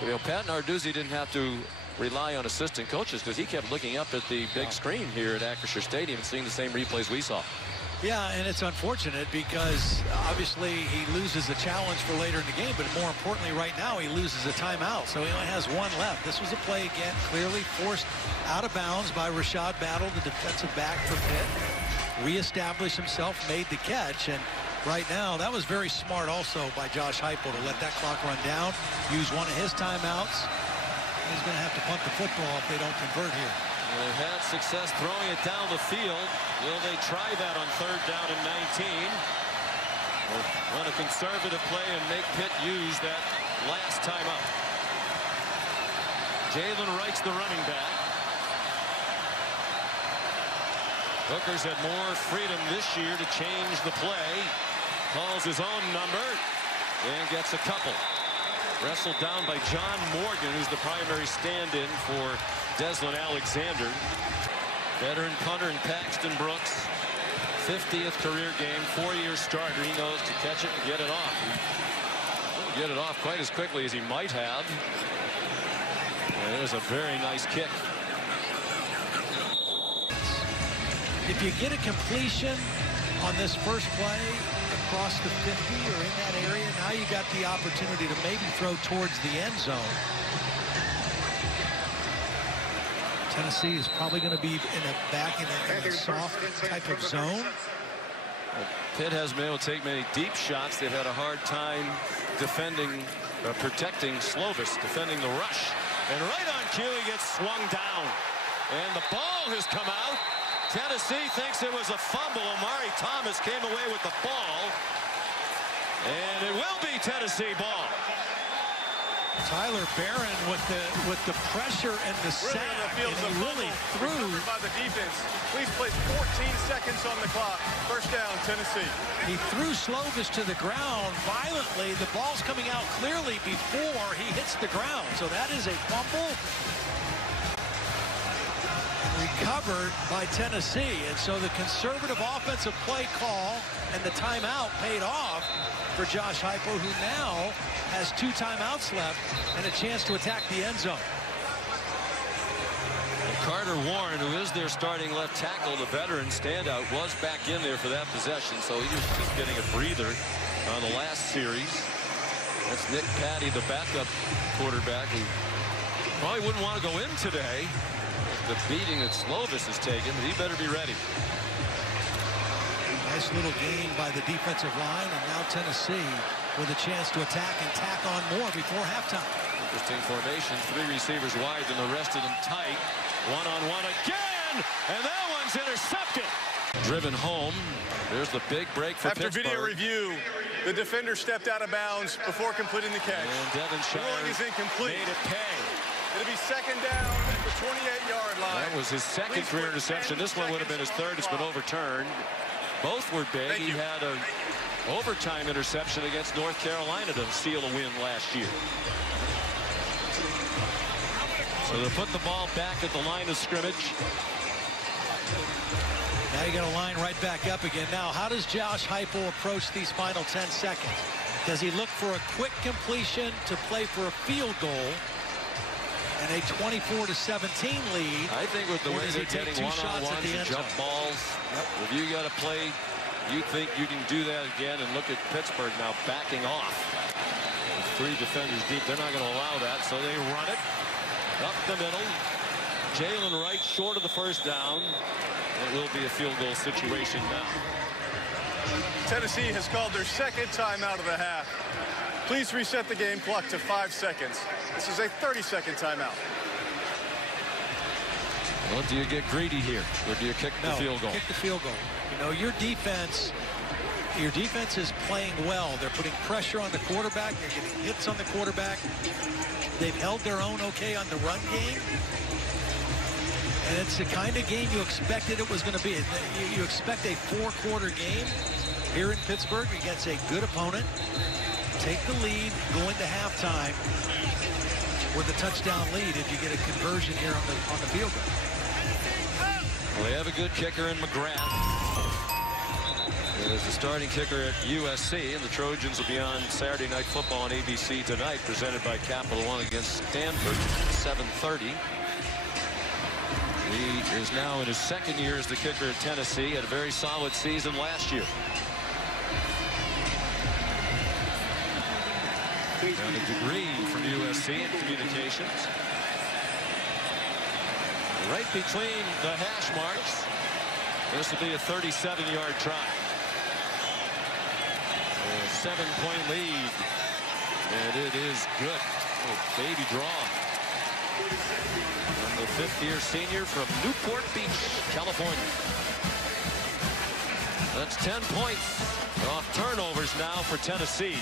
you know, Pat Narduzzi didn't have to rely on assistant coaches because he kept looking up at the big screen here at Acrisure Stadium and seeing the same replays we saw. Yeah, and it's unfortunate because obviously he loses the challenge for later in the game, but more importantly right now he loses a timeout, so he only has one left. This was a play again clearly forced out of bounds by Rashad Battle, the defensive back for Pitt. Reestablished himself, made the catch, and right now that was very smart also by Josh Heupel to let that clock run down, use one of his timeouts. He's going to have to punt the football if they don't convert here. They've had success throwing it down the field. Will they try that on 3rd down and 19? Or run a conservative play and make Pitt use that last timeout? Jalen Wright's the running back. Hooker's had more freedom this year to change the play. Calls his own number and gets a couple. Wrestled down by John Morgan, who's the primary stand-in for Deslin Alexander. Veteran punter and Paxton Brooks. 50th career game, 4-year starter. He knows to catch it and get it off. He didn't get it off quite as quickly as he might have. And it was a very nice kick. If you get a completion on this first play across the 50 or in that area, now you got the opportunity to maybe throw towards the end zone. Tennessee is probably going to be back in a soft type of zone. Pitt hasn't been able to take many deep shots. They've had a hard time defending, protecting Slovis, defending the rush. And right on cue, he gets swung down. And the ball has come out. Tennessee thinks it was a fumble. Omari Thomas came away with the ball. And it will be Tennessee ball. Tyler Barron with the pressure and the sack, really and he really threw. By the defense. Please place 14 seconds on the clock. First down, Tennessee. He threw Slovis to the ground violently. The ball's coming out clearly before he hits the ground. So that is a fumble. Recovered by Tennessee, and so the conservative offensive play call and the timeout paid off for Josh Heupel, who now has 2 timeouts left and a chance to attack the end zone. Carter Warren, who is their starting left tackle, the veteran standout, was back in there for that possession, so he was just getting a breather on the last series. That's Nick Patty, the backup quarterback, who probably wouldn't want to go in today. The beating that Slovis has taken, but he better be ready. Nice little gain by the defensive line, and now Tennessee with a chance to attack and tack on more before halftime. Interesting formation. 3 receivers wide and the rest of them tight. One-on-one again, and that one's intercepted. Driven home. There's the big break for After Pittsburgh. video review, the defender stepped out of bounds before completing the catch. And Devonshire ruling is incomplete. made it pay. It'll be second down at the 28-yard line. That was his second career interception. This one would have been his 3rd. It's been overturned. Both were big. He had an overtime interception against North Carolina to seal a win last year. So they put the ball back at the line of scrimmage. Now you got to line right back up again. Now, how does Josh Heupel approach these final 10 seconds? Does he look for a quick completion to play for a field goal and a 24-17 lead? I think with the way they're getting one-on-ones and jump balls, if you got to play, you think you can do that again. And look at Pittsburgh now backing off. With 3 defenders deep, they're not going to allow that, so they run it up the middle. Jalen Wright short of the first down. It will be a field goal situation now. Tennessee has called their second timeout of the half. Please reset the game clock to 5 seconds. This is a 30-second timeout. Well, do you get greedy here, or do you kick the field goal? Kick the field goal. You know, your defense is playing well. They're putting pressure on the quarterback. They're getting hits on the quarterback. They've held their own okay on the run game. And it's the kind of game you expected it was going to be. You expect a 4-quarter game. here in Pittsburgh against a good opponent. Take the lead, go into halftime with a touchdown lead if you get a conversion here on the field goal. Well, they have a good kicker in McGrath. There's the starting kicker at USC, and the Trojans will be on Saturday Night Football on ABC tonight, presented by Capital One against Stanford, 7:30. He is now in his second year as the kicker at Tennessee. Had a very solid season last year. Got a degree from USC in communications. Right between the hash marks. This will be a 37-yard try. A 7-point lead. And it is good. Oh, baby draw. From the fifth-year senior from Newport Beach, California. That's 10 points off turnovers now for Tennessee.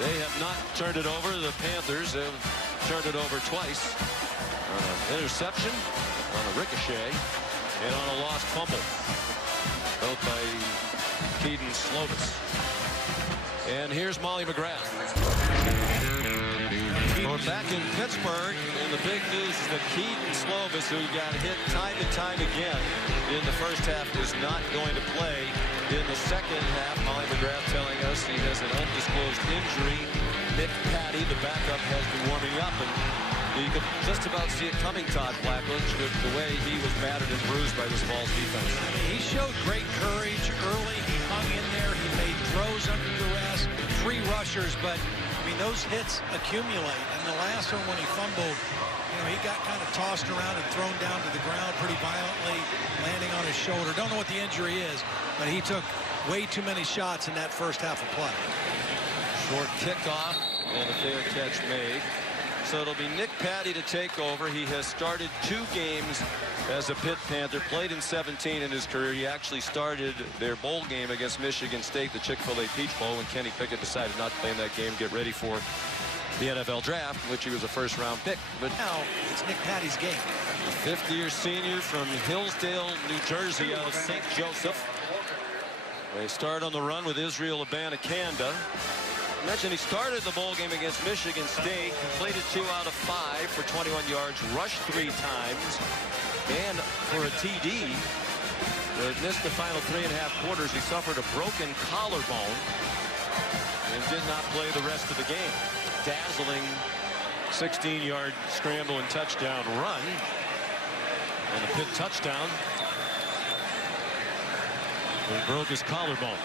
They have not turned it over. The Panthers have turned it over twice. On an interception, on a ricochet, and on a lost fumble. Both by Keaton Slovis. And here's Molly McGrath. We're back in Pittsburgh, and the big news is that Keaton Slovis, who got hit time and time again in the first half, is not going to play in the second half. Molly McGrath telling us he has an undisclosed injury. Nick Patty, the backup, has been warming up, and you could just about see it coming, Todd Blackledge, with the way he was battered and bruised by this Vols defense. He showed great courage early. He hung in there. He made throws under duress. 3 rushers, but I mean, those hits accumulate. And the last one, when he fumbled, you know, he got kind of tossed around and thrown down to the ground pretty violently, landing on his shoulder. Don't know what the injury is, but he took way too many shots in that first half of play. Short kickoff and a fair catch made. So it'll be Nick Patty to take over. He has started 2 games as a Pitt Panther, played in 17 in his career. He actually started their bowl game against Michigan State, the Chick-fil-A Peach Bowl, when Kenny Pickett decided not to play in that game, get ready for the NFL draft, which he was a first-round pick. But now it's Nick Patty's game. A fifth-year senior from Hillsdale, New Jersey, out of St. Joseph. They start on the run with Israel Abanikanda. I mentioned he started the bowl game against Michigan State, completed 2 out of 5 for 21 yards, rushed 3 times, and for a TD, missed the final 3.5 quarters. He suffered a broken collarbone and did not play the rest of the game. Dazzling 16-yard scramble and touchdown run, and a Pitt touchdown. He broke his collarbone.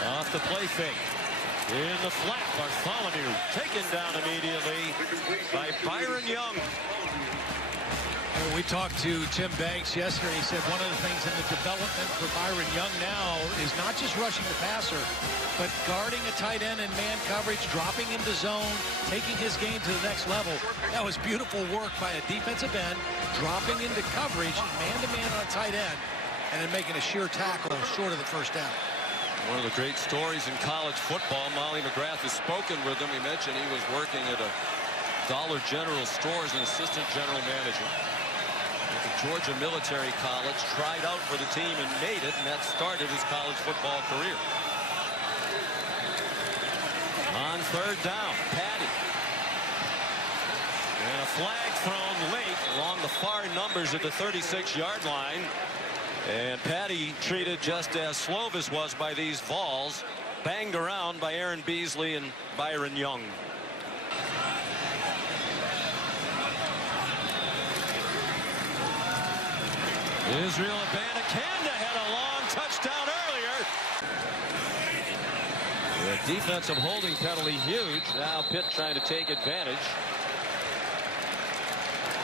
Off the play fake. In the flat, Bartholomew taken down immediately by Byron Young. Well, we talked to Tim Banks yesterday. He said one of the things in the development for Byron Young now is not just rushing the passer, but guarding a tight end in man coverage, dropping into zone, taking his game to the next level. That was beautiful work by a defensive end, dropping into coverage, man-to-man on a tight end, and then making a sheer tackle short of the first down. One of the great stories in college football. Molly McGrath has spoken with him. He mentioned he was working at a Dollar General store as an assistant general manager at the Georgia Military College, tried out for the team and made it, and that started his college football career. On third down, Patty. And a flag thrown late along the far numbers at the 36-yard line. And Patty treated just as Slovis was by these Vols, banged around by Aaron Beasley and Byron Young. Israel Abanikanda had a long touchdown earlier. The defensive holding penalty huge. Now Pitt trying to take advantage.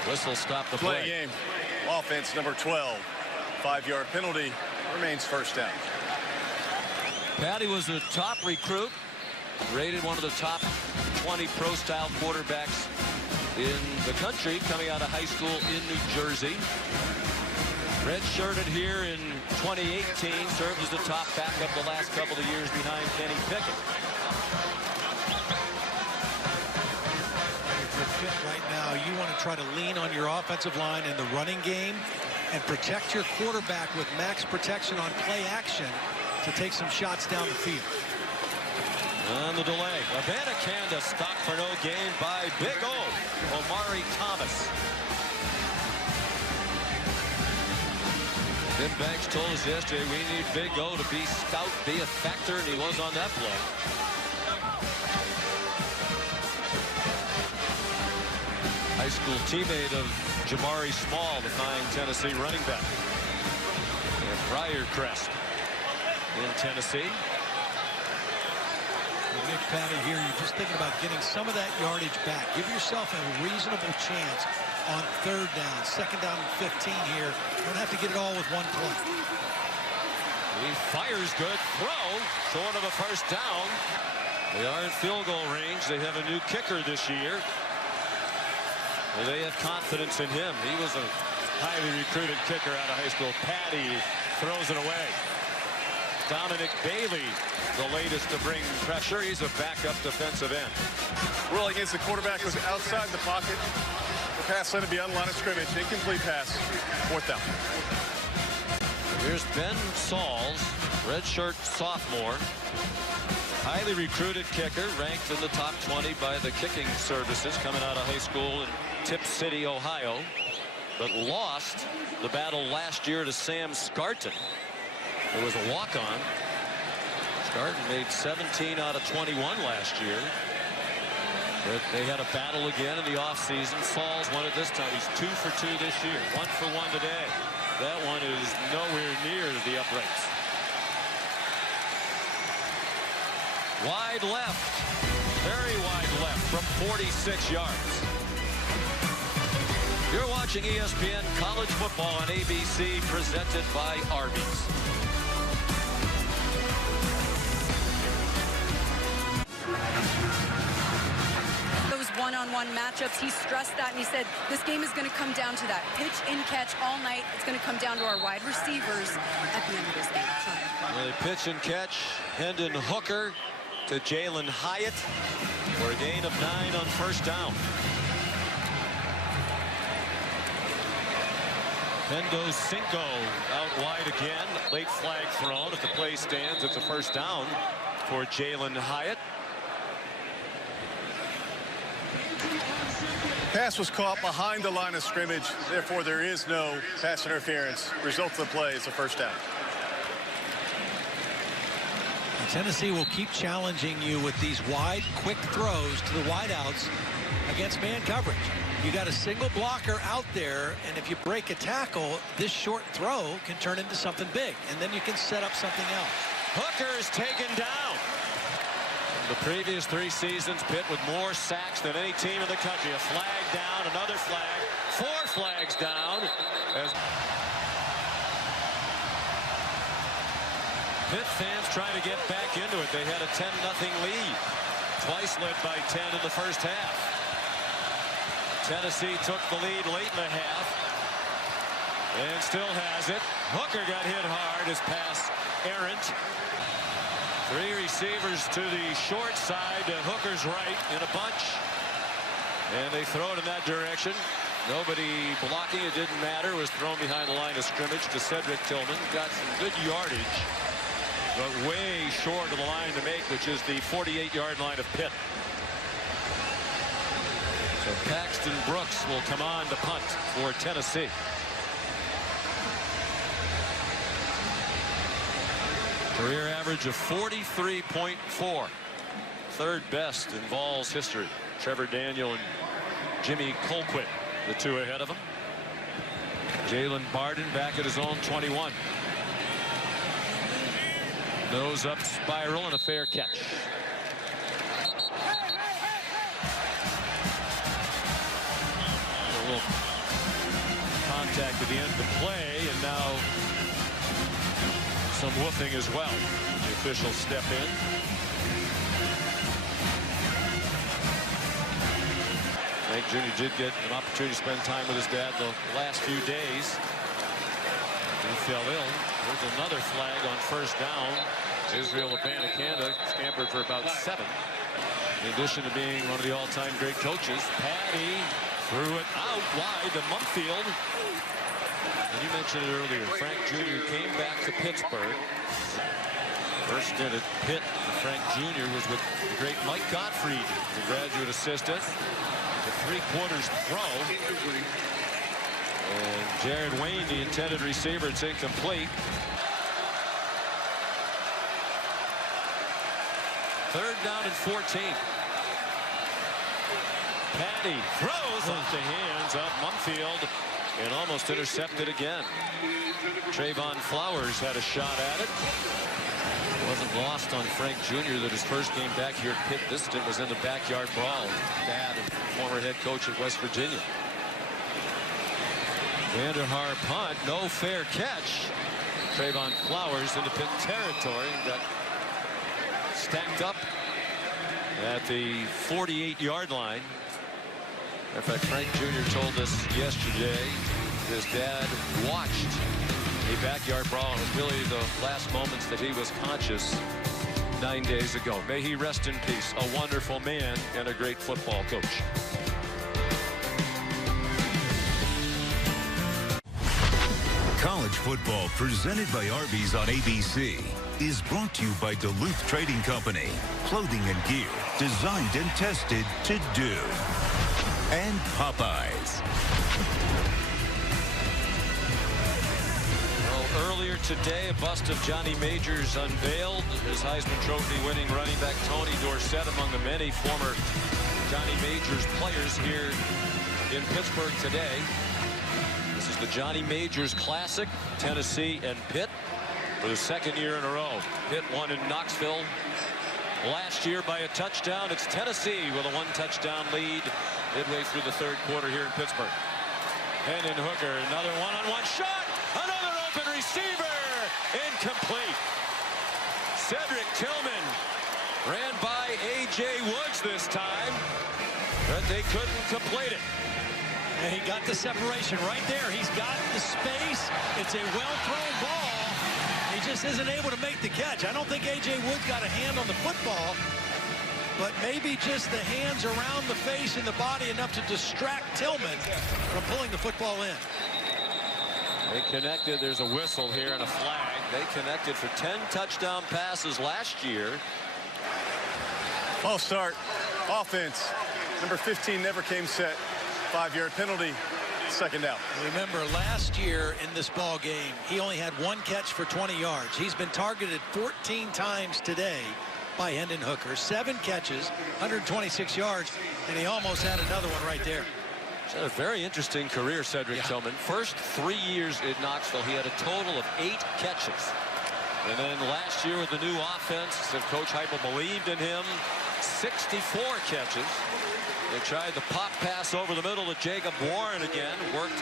Whistle stopped the play. Game. Offense number 12. 5-yard penalty, remains first down. Patty was the top recruit, rated one of the top 20 pro-style quarterbacks in the country coming out of high school in New Jersey. Redshirted here in 2018, served as the top backup the last couple of years behind Kenny Pickett. Right now, you want to try to lean on your offensive line in the running game. and protect your quarterback with max protection on play action to take some shots down the field. On the delay, Abanikanda stopped for no gain by Big O, Omari Thomas. Tim Banks told us yesterday we need Big O to be stout, be a factor, and he was on that play. High school teammate of Jamari Small, the fine Tennessee running back. And Briarcrest in Tennessee. Nick Patty here, you're just thinking about getting some of that yardage back. Give yourself a reasonable chance on 3rd down, 2nd down and 15 here. You don't have to get it all with one play. He fires good. Throw short of a 1st down. They are in field goal range. They have a new kicker this year. Well, they have confidence in him. He was a highly recruited kicker out of high school. Patty throws it away. Dominic Bailey, the latest to bring pressure. He's a backup defensive end. Ruling against the quarterback was outside the pocket. The pass let it be on line of scrimmage. Incomplete pass. 4th down. Here's Ben Sauls, redshirt sophomore. Highly recruited kicker, ranked in the top 20 by the kicking services, coming out of high school in Tip City, Ohio, but lost the battle last year to Sam Scarton. It was a walk-on. Scarton made 17 out of 21 last year. But they had a battle again in the offseason. Sauls won it this time. He's 2 for 2 this year. 1 for 1 today. That one is nowhere near the uprights. Wide left. Very wide left from 46 yards. You're watching ESPN College Football on ABC, presented by Arby's. Those one-on-one matchups, he stressed that, and he said this game is going to come down to that pitch and catch all night. It's going to come down to our wide receivers at the end of this game. Well, they pitch and catch. Hendon Hooker to Jalen Hyatt for a gain of 9 on 1st down. Pendo Cinco out wide again. Late flag thrown. If the play stands, it's a 1st down for Jalen Hyatt. Pass was caught behind the line of scrimmage. Therefore, there is no pass interference. Result of the play is a 1st down. Tennessee will keep challenging you with these wide, quick throws to the wideouts against man coverage. You got a single blocker out there, and if you break a tackle, this short throw can turn into something big, and then you can set up something else. Hooker's taken down. The previous 3 seasons, Pitt with more sacks than any team in the country. A flag down, another flag, 4 flags down. As Pitt fans trying to get back into it. They had a 10-0 lead. Twice led by 10 in the 1st half. Tennessee took the lead late in the half and still has it. Hooker got hit hard. His pass errant. 3 receivers to the short side, to Hooker's right in a bunch. And they throw it in that direction. Nobody blocking. It didn't matter. It was thrown behind the line of scrimmage to Cedric Tillman. Got some good yardage, but way short of the line to make, which is the 48-yard line of Pitt. So Paxton Brooks will come on to punt for Tennessee. Career average of 43.4. 3rd best in Vols history. Trevor Daniel and Jimmy Colquitt, the 2 ahead of him. Jalen Barden back at his own 21. Nose up spiral and a fair catch. A little contact at the end of the play, and now some woofing as well. The officials step in. Hank Jr. did get an opportunity to spend time with his dad the last few days. He fell ill. There's another flag on 1st down. Israel Abanikanda scampered for about 7. In addition to being one of the all-time great coaches, Patty threw it out wide to Mumfield. And you mentioned it earlier. Frank Jr. came back to Pittsburgh. First stint at Pitt, Frank Jr. was with the great Mike Gottfried, the graduate assistant. The three-quarters throw. And Jared Wayne, the intended receiver, it's incomplete. Third down and 14. Patty throws off the hands of Mumfield and almost intercepted again. Trayvon Flowers had a shot at it. Wasn't lost on Frank Jr. that his first game back here at Pitt this stint was in the backyard brawl. Dad and former head coach at West Virginia. Vanderhaar punt, no fair catch. Trayvon Flowers into Pitt territory and got stacked up at the 48-yard line. In fact, Frank Jr. told us yesterday his dad watched a backyard brawl. It was really the last moments that he was conscious 9 days ago. May he rest in peace. A wonderful man and a great football coach. College football presented by Arby's on ABC is brought to you by Duluth Trading Company. Clothing and gear designed and tested to do. And Popeyes. Well, earlier today, a bust of Johnny Majors unveiled. His Heisman Trophy winning running back Tony Dorsett among the many former Johnny Majors players here in Pittsburgh today. This is the Johnny Majors Classic, Tennessee and Pitt, for the second year in a row. Pitt won in Knoxville last year by a touchdown. It's Tennessee with a one-touchdown lead midway through the third quarter here in Pittsburgh. Hendon Hooker, another one-on-one shot, another open receiver, incomplete. Cedric Tillman ran by A.J. Woods this time, but they couldn't complete it. And he got the separation right there. He's got the space. It's a well-thrown ball. He just isn't able to make the catch. I don't think A.J. Woods got a hand on the football, but maybe just the hands around the face and the body enough to distract Tillman from pulling the football in. They connected. There's a whistle here and a flag. They connected for 10 touchdown passes last year. False start. Offense. Number 15 never came set. 5-yard penalty. Second down. Remember, last year in this ball game, he only had one catch for 20 yards. He's been targeted 14 times today by Hendon Hooker. 7 catches, 126 yards, and he almost had another one right there. He's had a very interesting career, Cedric Tillman. First 3 years in Knoxville, he had a total of 8 catches. And then last year with the new offense, if Coach Heupel believed in him, 64 catches. They tried the pop pass over the middle to Jacob Warren again. Worked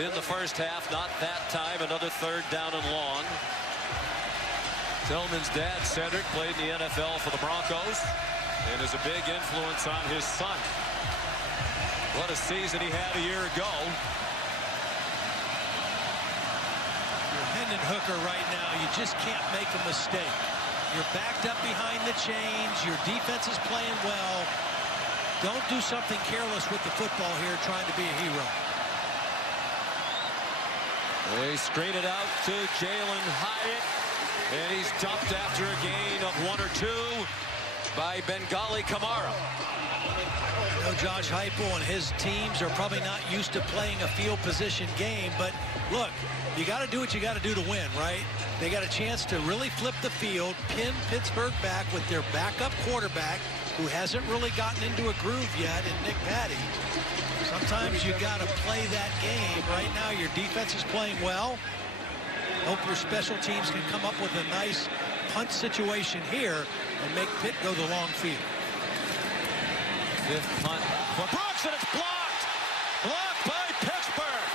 in the first half, not that time. Another third down and long. Tillman's dad, Cedric, played in the NFL for the Broncos and is a big influence on his son. What a season he had a year ago. You're Hendon Hooker right now. You just can't make a mistake. You're backed up behind the chains. Your defense is playing well. Don't do something careless with the football here trying to be a hero. They screen it out to Jalen Hyatt, and he's dumped after a gain of 1 or 2 by Bengali Kamara. You know, Josh Heupel and his teams are probably not used to playing a field position game, but look, you got to do what you got to do to win, right? They got a chance to really flip the field, pin Pittsburgh back with their backup quarterback, who hasn't really gotten into a groove yet in Nick Patty. Sometimes you got to play that game. Right now, your defense is playing well. Hope your special teams can come up with a nice punt situation here and make Pitt go the long field. 5th punt for Brooks, and it's blocked. Blocked by Pittsburgh.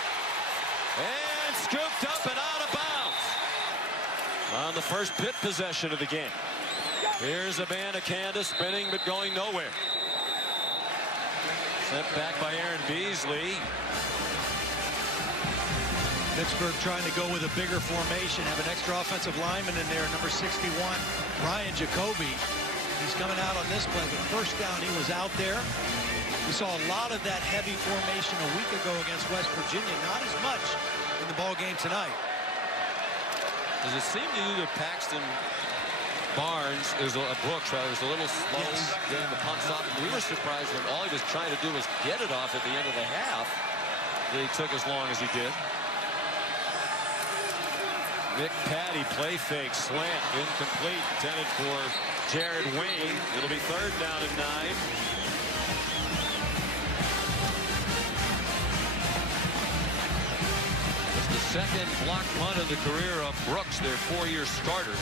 And scooped up and out of bounds on the first Pitt possession of the game. Here's Abanikanda spinning but going nowhere. Sent back by Aaron Beasley. Pittsburgh trying to go with a bigger formation, have an extra offensive lineman in there, number 61, Ryan Jacoby. He's coming out on this play, but first down he was out there. We saw a lot of that heavy formation a week ago against West Virginia, not as much in the ball game tonight. Does it seem to you that Paxton Barnes Brooks rather is a little slow getting the punts off? We were surprised when all he was trying to do was get it off at the end of the half that he took as long as he did. Nick Patty play fake slant incomplete, intended for Jared Wayne. It'll be 3rd down and 9. It's the second block punt of the career of Brooks, their 4-year starter.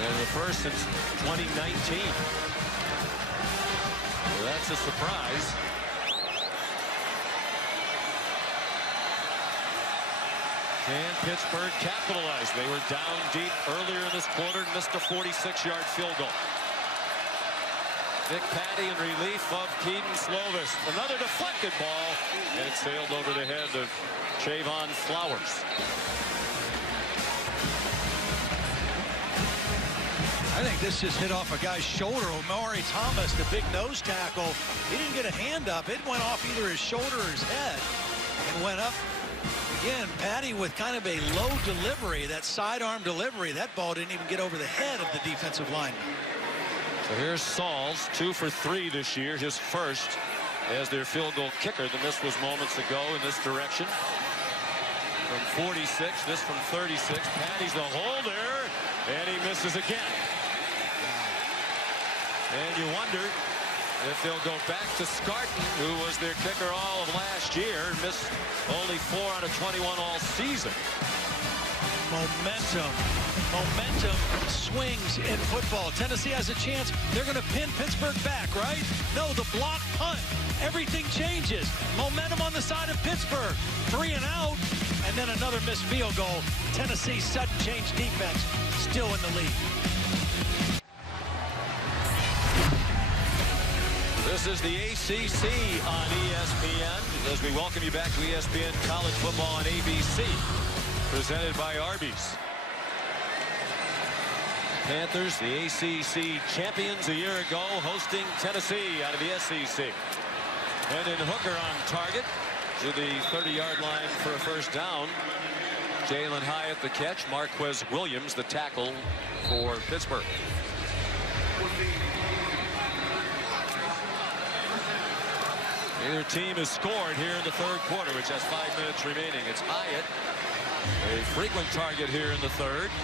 And the first since 2019. So that's a surprise. Can Pittsburgh capitalize? They were down deep earlier in this quarter and missed a 46-yard field goal. Nick Patty in relief of Keaton Slovis. Another deflected ball, and it sailed over the head of Trayvon Flowers. I think this just hit off a guy's shoulder. Omari Thomas, the big nose tackle, he didn't get a hand up. It went off either his shoulder or his head and went up. Again, Patty with kind of a low delivery, that sidearm delivery. That ball didn't even get over the head of the defensive lineman. So here's Sauls, 2 for 3 this year, his first as their field goal kicker. The miss was moments ago in this direction. From 46, this from 36. Patty's the holder, and he misses again. And you wonder if they'll go back to Scarton, who was their kicker all of last year, missed only 4 out of 21 all season. Momentum swings in football. Tennessee has a chance. They're going to pin Pittsburgh back, right? No, the block punt. Everything changes. Momentum on the side of Pittsburgh. 3 and out, and then another missed field goal. Tennessee's sudden change defense still in the lead. This is the ACC on ESPN as we welcome you back to ESPN College Football on ABC, presented by Arby's. Panthers, the ACC champions a year ago, hosting Tennessee out of the SEC. Hendon Hooker on target to the 30-yard line for a first down. Jalen Hyatt the catch. Marquez Williams the tackle for Pittsburgh. Neither team has scored here in the 3rd quarter, which has 5 minutes remaining. It's Hyatt, a frequent target here in the 3rd.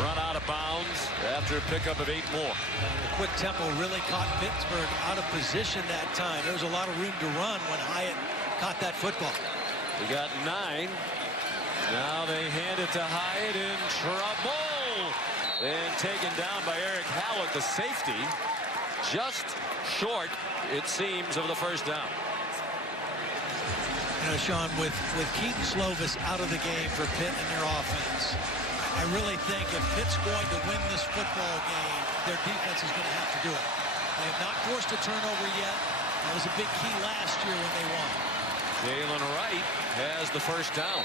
Run out of bounds after a pickup of 8 more. And the quick tempo really caught Pittsburgh out of position that time. There was a lot of room to run when Hyatt caught that football. We got 9. Now they hand it to Hyatt in trouble. And taken down by Eric Hallett, the safety. Just short, it seems, of the first down. You know, Sean, with Keaton Slovis out of the game for Pitt and their offense, I really think if Pitt's going to win this football game, their defense is going to have to do it. They have not forced a turnover yet. That was a big key last year when they won. Jalen Wright has the first down.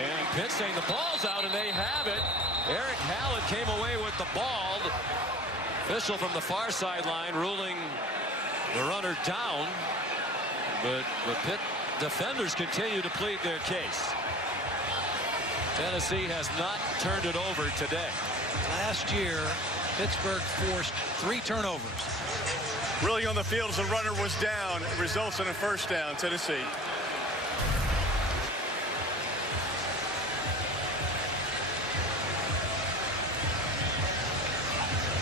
And Pitt saying the ball's out, and they have it. Eric Hallett came away with the ball. Official from the far sideline ruling the runner down. But the Pitt defenders continue to plead their case. Tennessee has not turned it over today. Last year, Pittsburgh forced 3 turnovers. Really on the field as the runner was down. It results in a first down, Tennessee.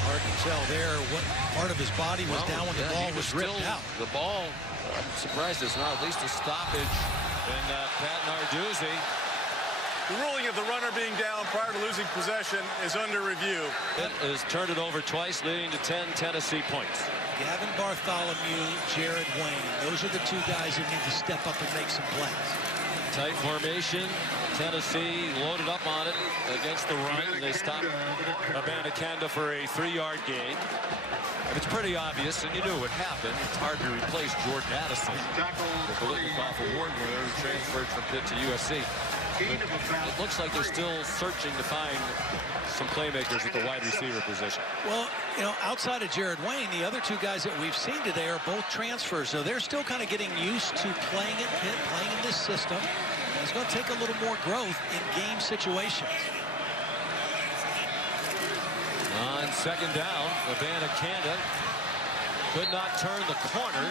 Hard to tell there what part of his body was down when the ball was ripped out. The ball, I'm surprised it's not at least a stoppage in Pat Narduzzi. The ruling of the runner being down prior to losing possession is under review. It has turned it over twice, leading to 10 Tennessee points. Gavin Bartholomew, Jared Wayne. Those are the 2 guys that need to step up and make some plays. Tight formation. Tennessee loaded up on it against the run. They stopped Abanikanda for a 3-yard gain. And it's pretty obvious, and you knew what happened. It's hard to replace Jordan Addison, the Biletnikoff Award winner who transferred from Pitt to USC. It looks like they're still searching to find some playmakers at the wide receiver position. Well, you know, outside of Jared Wayne, the other two guys that we've seen today are both transfers, so they're still kind of getting used to playing at Pitt, playing in this system. And it's going to take a little more growth in game situations. On second down, Abanikanda could not turn the corner.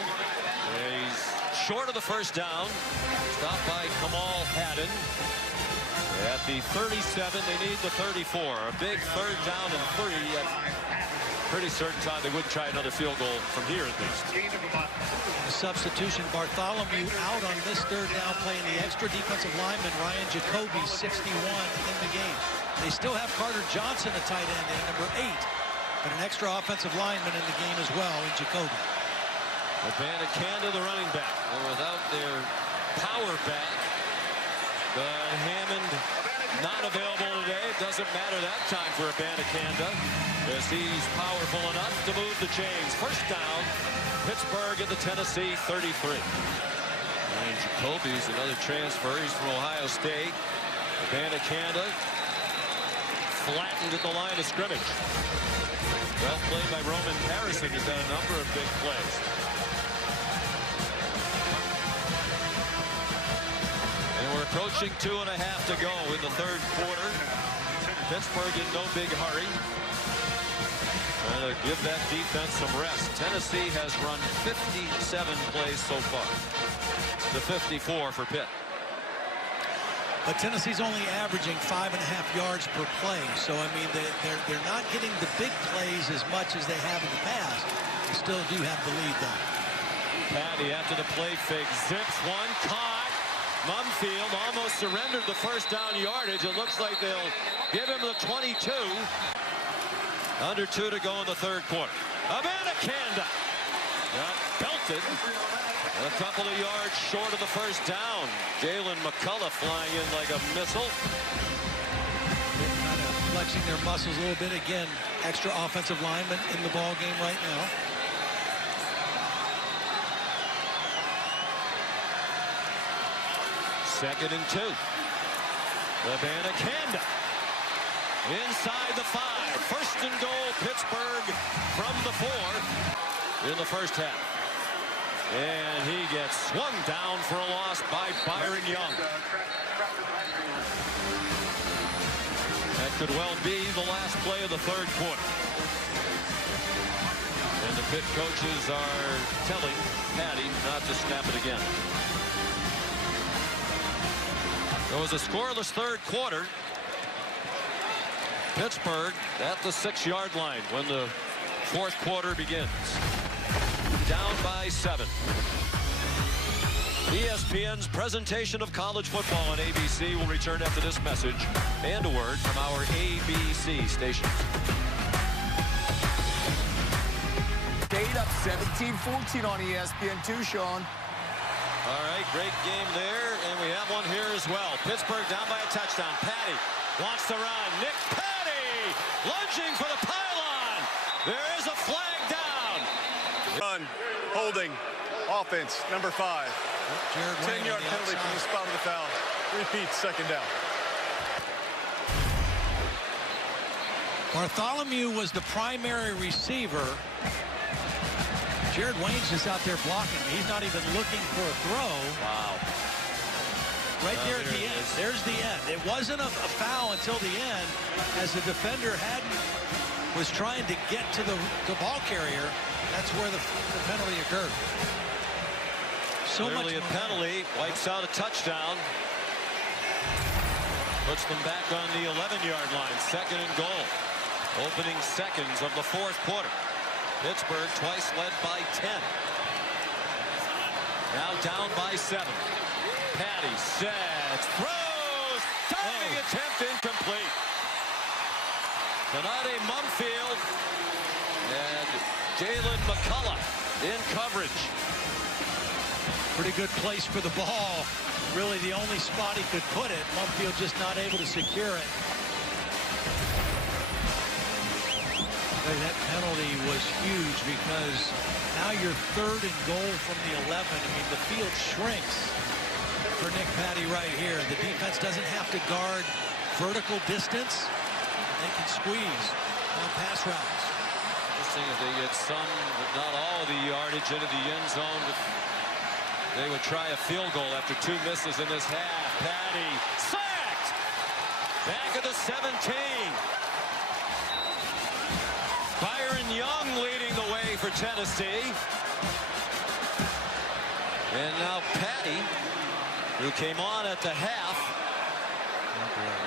He's short of the first down. Stopped by Kamal Haddon. At the 37, they need the 34. A big third down and 3. Pretty certain time they would try another field goal from here at least. The substitution, Bartholomew out on this third down, playing the extra defensive lineman, Ryan Jacoby, 61 in the game. They still have Carter Johnson, a tight end, in number 8, but an extra offensive lineman in the game as well in Jacoby. Abanikanda, the running back. Well, without their power back, but Hammond not available today. It doesn't matter that time for Abanikanda, as he's powerful enough to move the chains. First down, Pittsburgh at the Tennessee 33. Ryan Jacoby's another transfer. He's from Ohio State. Abanikanda flattened at the line of scrimmage. Well played by Roman Harrison. He's done a number of big plays. And we're approaching 2.5 to go in the third quarter. Pittsburgh in no big hurry. Trying to give that defense some rest. Tennessee has run 57 plays so far. The 54 for Pitt. But Tennessee's only averaging 5.5 yards per play. So, I mean, they're not getting the big plays as much as they have in the past. They still do have the lead, though. Patty after the play fake. Zips one. Caught. Mumfield almost surrendered the first down yardage. It looks like they'll give him the 22. Under 2 to go in the third quarter. Abanikanda got belted. A couple of yards short of the first down. Jalen McCullough flying in like a missile. They're kind of flexing their muscles a little bit. Again, extra offensive lineman in the ball game right now. Second and 2. Abanikanda inside the 5. First and goal, Pittsburgh from the 4 in the first half. And he gets swung down for a loss by Byron Young. That could well be the last play of the third quarter. And the Pitt coaches are telling Patty not to snap it again. It was a scoreless third quarter. Pittsburgh at the 6-yard line when the fourth quarter begins. Down by 7. ESPN's presentation of college football on ABC will return after this message and a word from our ABC stations. State up 17-14 on ESPN2, Sean. All right, great game there, and we have one here as well. Pittsburgh down by a touchdown. Patty wants to run. Nick Patty lunging for the pylon. There is a flag down. Run, holding, offense, number 5. 10-yard penalty from the spot of the foul. Repeat, second down. Bartholomew was the primary receiver. Jared Wayne's just out there blocking. He's not even looking for a throw. Wow. Right there at the end. There's the end. It wasn't a foul until the end, as the defender was trying to get to the ball carrier. That's where the penalty occurred. So Clearly much a penalty. Wipes out a touchdown. Puts them back on the 11-yard line. Second and goal. Opening seconds of the fourth quarter. Pittsburgh twice led by 10. Now down by 7. Patty sets, throws, diving attempt incomplete. Donate Mumfield and Jalen McCullough in coverage. Pretty good place for the ball. Really the only spot he could put it. Mumfield just not able to secure it. That penalty was huge because now you're third and goal from the 11. I mean, the field shrinks for Nick Patty right here. The defense doesn't have to guard vertical distance. They can squeeze on pass routes. Interesting if they get some, but not all of the yardage into the end zone. They would try a field goal after 2 misses in this half. Patty sacked! Back at the 17. Byron Young leading the way for Tennessee. And now Patty, who came on at the half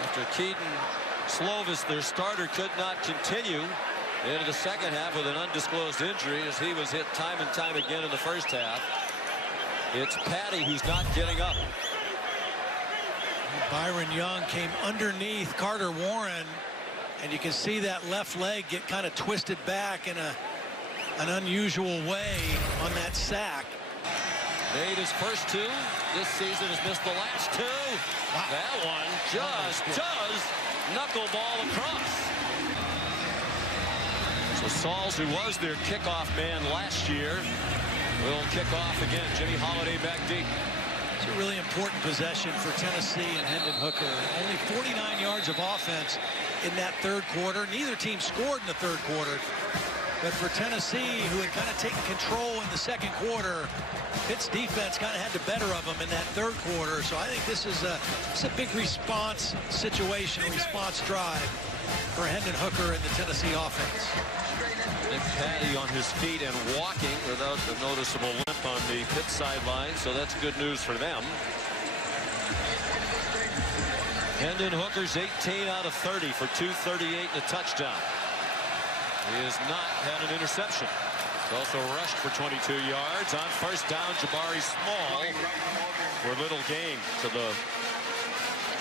after Keaton Slovis, their starter, could not continue into the second half with an undisclosed injury as he was hit time and time again in the first half. It's Patty who's not getting up. Byron Young came underneath Carter Warren, and you can see that left leg get kind of twisted back in an unusual way on that sack. Made his first 2 this season, has missed the last 2. Wow. That one just does knuckleball across. So Sauls, who was their kickoff man last year, will kick off again. Jimmy Holiday back deep. It's a really important possession for Tennessee and Hendon Hooker. Only 49 yards of offense in that third quarter. Neither team scored in the third quarter. But for Tennessee, who had kind of taken control in the second quarter, Pitt's defense kind of had the better of them in that third quarter. So I think this is a big response situation, a response drive for Hendon Hooker and the Tennessee offense. Nick Patty on his feet and walking without a noticeable limp on the Pitt sideline, so that's good news for them. Hendon Hooker's 18 out of 30 for 238 and a touchdown. He has not had an interception. He's also rushed for 22 yards. On first down, Jabari Small for little gain to the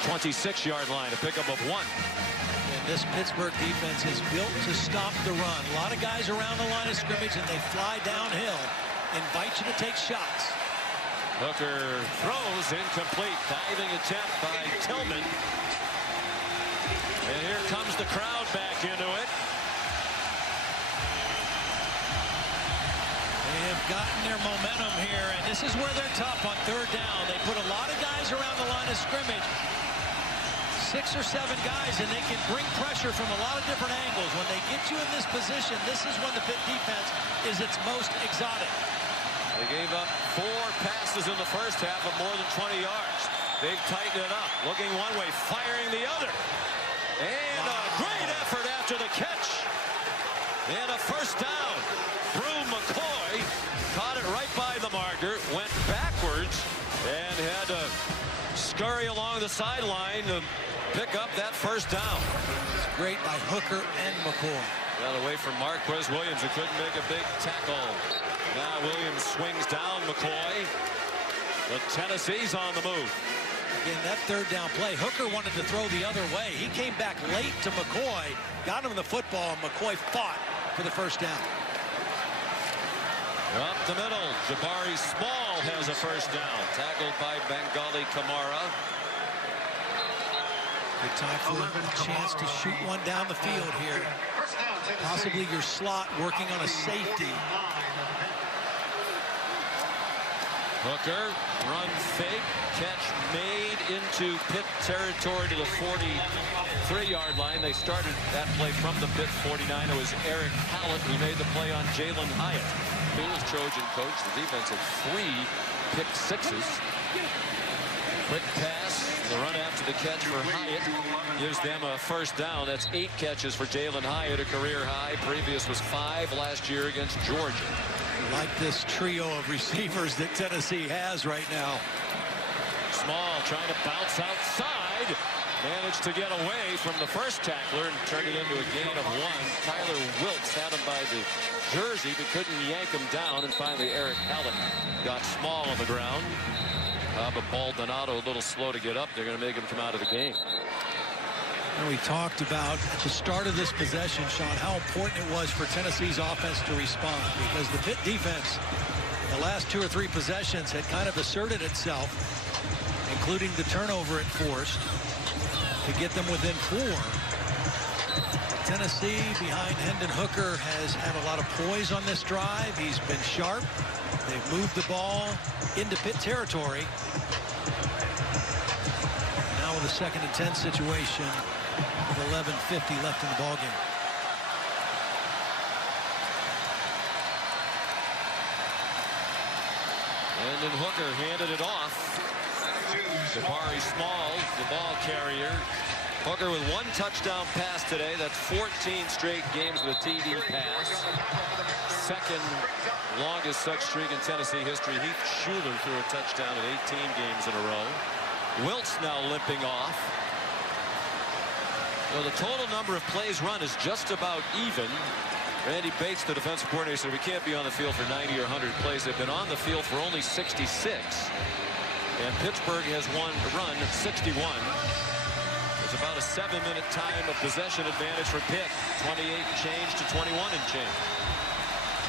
26-yard line, a pickup of 1. And this Pittsburgh defense is built to stop the run. A lot of guys around the line of scrimmage, and they fly downhill, invite you to take shots. Hooker throws incomplete. Diving attempt by Tillman. And here comes the crowd back into it. They have gotten their momentum here, and this is where they're tough on third down. They put a lot of guys around the line of scrimmage. 6 or 7 guys, and they can bring pressure from a lot of different angles. When they get you in this position, this is when the Pitt defense is its most exotic. They gave up 4 passes in the first half of more than 20 yards. They've tightened it up. Looking one way, firing the other. And a great effort after the catch. And a first down. Brew McCoy caught it right by the marker, went backwards, and had to scurry along the sideline to pick up that first down. It's great by Hooker and McCoy. Got away from Marquez Williams, who couldn't make a big tackle. Now Williams swings down McCoy. But Tennessee's on the move. Again, that third down play, Hooker wanted to throw the other way. He came back late to McCoy, got him the football, and McCoy fought for the first down. Up the middle, Jabari Small has a first down. Tackled by Bengali Kamara. Good time for a chance to shoot one down the field here. Possibly your slot working on a safety. Hooker, run fake, catch made into Pitt territory to the 43-yard line. They started that play from the Pitt 49. It was Eric Hallett who made the play on Jalen Hyatt. His Trojan coach. The defense had 3 pick sixes. Quick pass, the run after the catch for Hyatt gives them a first down. That's 8 catches for Jalen Hyatt, a career high. Previous was 5 last year against Georgia. Like this trio of receivers that Tennessee has right now. Small trying to bounce outside. Managed to get away from the first tackler and turned it into a gain of 1. Tyler Wilkes had him by the jersey but couldn't yank him down, and finally Eric Hallett got Small on the ground. But Baldonado a little slow to get up. They're going to make him come out of the game. And we talked about at the start of this possession, Sean, how important it was for Tennessee's offense to respond, because the Pitt defense the last 2 or 3 possessions had kind of asserted itself, including the turnover it forced to get them within 4. Tennessee behind Hendon Hooker has had a lot of poise on this drive. He's been sharp. They've moved the ball into Pitt territory. with a 2nd and 10 situation with 11:50 left in the ballgame. And then Hooker handed it off. Jabari Small, the ball carrier. Hooker with 1 touchdown pass today. That's 14 straight games with a TD pass. 2nd longest such streak in Tennessee history. Heath Schuler threw a touchdown in 18 games in a row. Wiltz now limping off. So the total number of plays run is just about even. Randy Bates, the defensive coordinator, said we can't be on the field for 90 or 100 plays. They've been on the field for only 66. And Pittsburgh has run 61. It's about a 7-minute time of possession advantage for Pitt. 28 and change to 21 and change.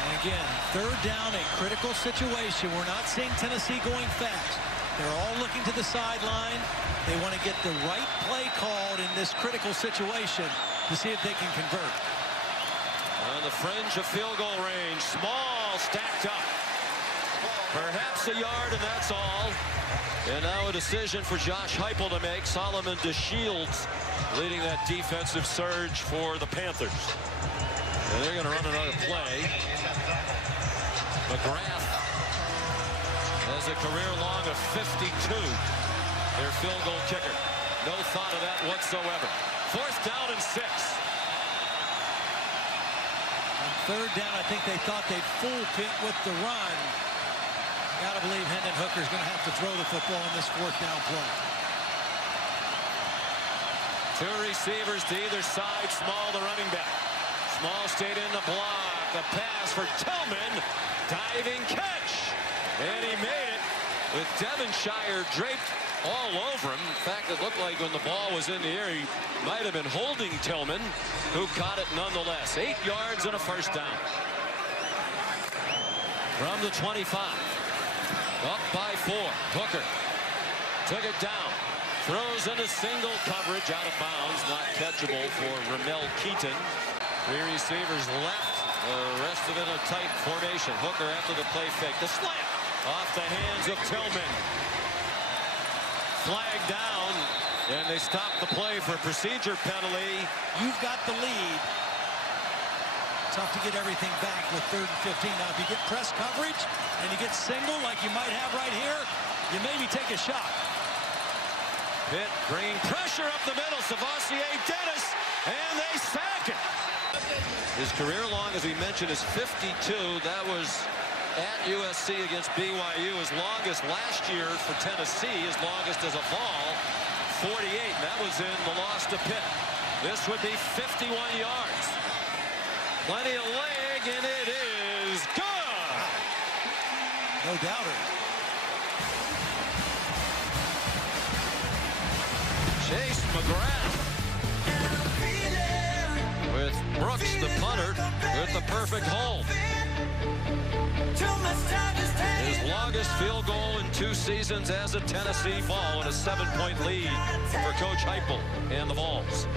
And again, 3rd down, a critical situation. We're not seeing Tennessee going fast. They're all looking to the sideline. They want to get the right play called in this critical situation to see if they can convert. On the fringe of field goal range, Small stacked up. Perhaps a yard, and that's all. And now a decision for Josh Heupel to make. Solomon DeShields leading that defensive surge for the Panthers. And they're going to run another play. McGrath has a career long of 52. Their field goal kicker. No thought of that whatsoever. 4th down and 6. On 3rd down, I think they thought they'd fool Pitt with the run. Gotta believe Hendon Hooker's going to have to throw the football in this 4th down play. 2 receivers to either side. Small, the running back. Small stayed in the block. The pass for Tillman. Diving catch. And he made it with Devonshire draped all over him. In fact, it looked like when the ball was in the air, he might have been holding Tillman, who caught it nonetheless. 8 yards and a 1st down. From the 25. Up by 4. Hooker took it down. Throws into single coverage, out of bounds. Not catchable for Ramel Keaton. 3 receivers left. The rest of it a tight formation. Hooker after the play fake. The slant off the hands of Tillman. Flag down, and they stop the play for a procedure penalty. You've got the lead. Tough to get everything back with 3rd and 15. Now, if you get press coverage and you get single like you might have right here, you maybe take a shot. Pitt bringing pressure up the middle. Savassier Dennis, and they sack it. His career long, as we mentioned, is 52. That was at USC against BYU. His longest last year for Tennessee, his longest as a Vol, 48. And that was in the loss to Pitt. This would be 51 yards. Plenty of leg, and it is good. No doubter. Chase McGrath with Brooks, the punter, with the perfect hold. His longest field goal in 2 seasons as a Tennessee Vol, and a 7-point lead for Coach Heupel and the Vols.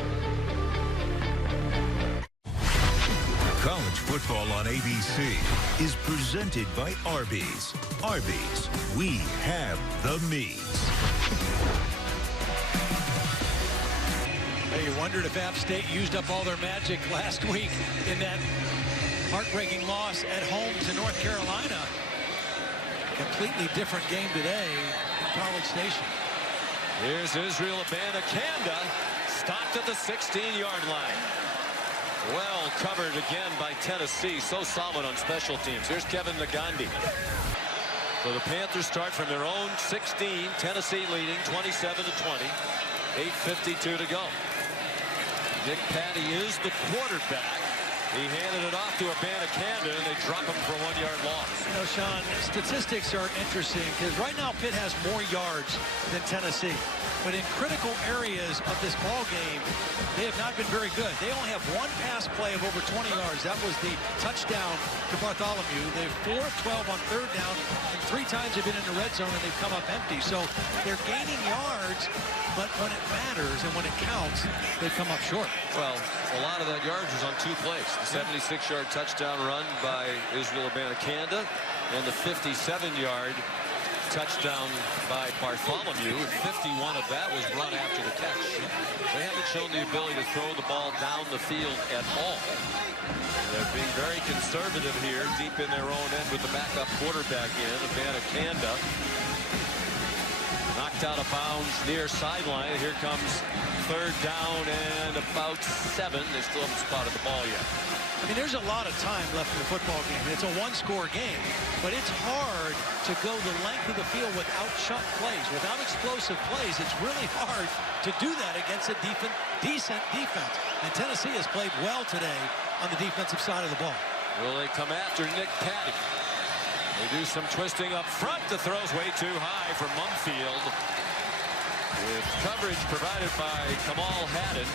College football on ABC is presented by Arby's. Arby's, we have the meats. Hey, you wondered if App State used up all their magic last week in that heartbreaking loss at home to North Carolina. Completely different game today in College Station. Here's Israel Abanikanda, stopped at the 16-yard line. Well covered again by Tennessee. So solid on special teams. Here's Kevin Nagandi. So the Panthers start from their own 16. Tennessee leading 27-20. 8:52 to go. Nick Patty is the quarterback. He handed it off to Abanikanda, and they drop him for a 1-yard loss. You know, Sean, statistics are interesting because right now Pitt has more yards than Tennessee. But in critical areas of this ball game, they have not been very good. They only have 1 pass play of over 20 yards. That was the touchdown to Bartholomew. They have 4 of 12 on 3rd down, and 3 times they've been in the red zone, and they've come up empty. So they're gaining yards, but when it matters and when it counts, they've come up short. Well, a lot of that yards was on 2 plays. The 76-yard touchdown run by Israel Abanikanda, and the 57-yard touchdown by Bartholomew. 51 of that was run after the catch. They haven't shown the ability to throw the ball down the field at all. They're being very conservative here, deep in their own end with the backup quarterback in. Abanikanda knocked out of bounds near sideline. Here comes third down and about 7. They still haven't spotted the ball yet. I mean, there's a lot of time left in the football game. It's a one-score game, but it's hard to go the length of the field without chunk plays, without explosive plays. It's really hard to do that against a decent defense. And Tennessee has played well today on the defensive side of the ball. Will they come after Nick Patty? They do some twisting up front. The throw's way too high for Mumfield. With coverage provided by Kamal Haddon.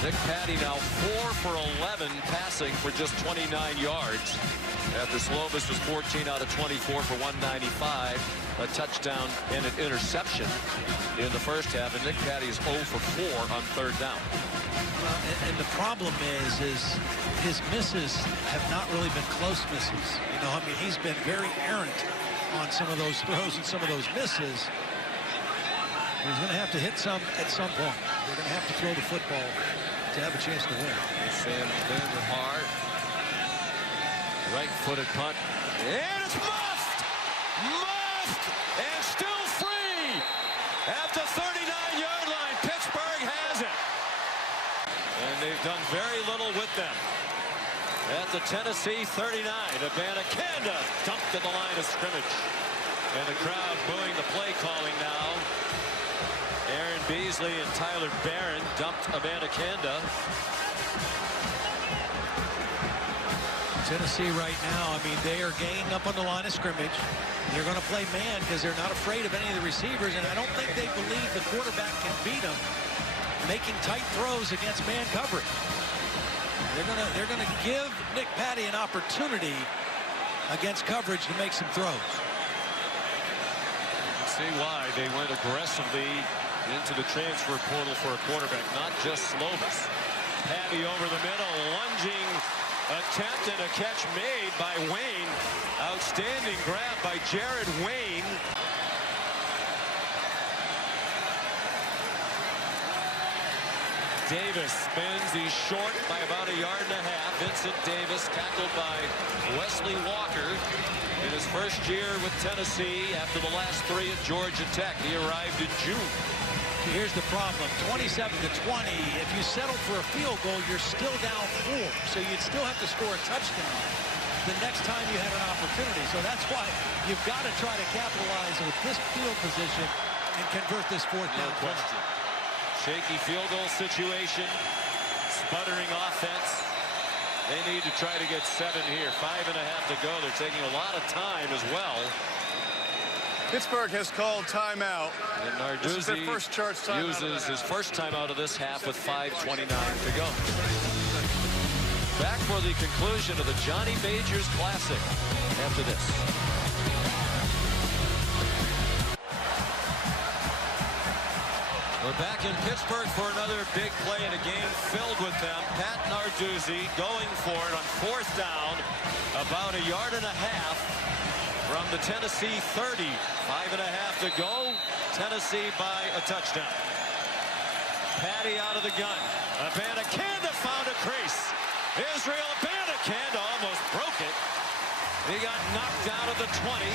Nick Patty now 4 for 11 passing for just 29 yards. After Slovis was 14 out of 24 for 195. A touchdown and an interception in the first half. And Nick Patty is 0 for 4 on third down. And the problem is his misses have not really been close misses. You know, I mean, he's been very errant on some of those throws and some of those misses. He's going to have to hit some at some point. They're going to have to throw the football to have a chance to win. Sam Vanderhaar. Right-footed punt. And it's muffed! Muffed! And still free! At the 39-yard line, Pittsburgh has it. And they've done very little with them. At the Tennessee 39, Abanikanda dumped at the line of scrimmage. And the crowd booing the play calling now. Aaron Beasley and Tyler Barron dumped Abanikanda. Tennessee right now, I mean, they are ganging up on the line of scrimmage. They're going to play man because they're not afraid of any of the receivers, and I don't think they believe the quarterback can beat them making tight throws against man coverage. They're going to give Nick Patty an opportunity against coverage to make some throws. You can see why they went aggressively into the transfer portal for a quarterback, not just Slovis. Patty over the middle, lunging attempt and a catch made by Wayne. Outstanding grab by Jared Wayne. Davis spins. He's short by about 1.5 yards. Vincent Davis tackled by Wesley Walker in his first year with Tennessee after the last 3 at Georgia Tech. He arrived in June. Here's the problem, 27-20. If you settle for a field goal, you're still down 4. So you'd still have to score a touchdown the next time you had an opportunity. So that's why you've got to try to capitalize with this field position and convert this fourth down. No question. Shaky field goal situation. Sputtering offense. They need to try to get 7 here. 5.5 to go. They're taking a lot of time as well. Pittsburgh has called timeout. And This is their Narduzzi first charge timeout uses his first timeout of this half with 5:29 to go. Back for the conclusion of the Johnny Majors Classic after this. We're back in Pittsburgh for another big play in a game filled with them. Pat Narduzzi going for it on fourth down, about 1.5 yards from the Tennessee 30. 5.5 to go. Tennessee by a touchdown. Patty out of the gun. Abanikanda found a crease. Israel Abanikanda almost broke it. He got knocked out of the 20.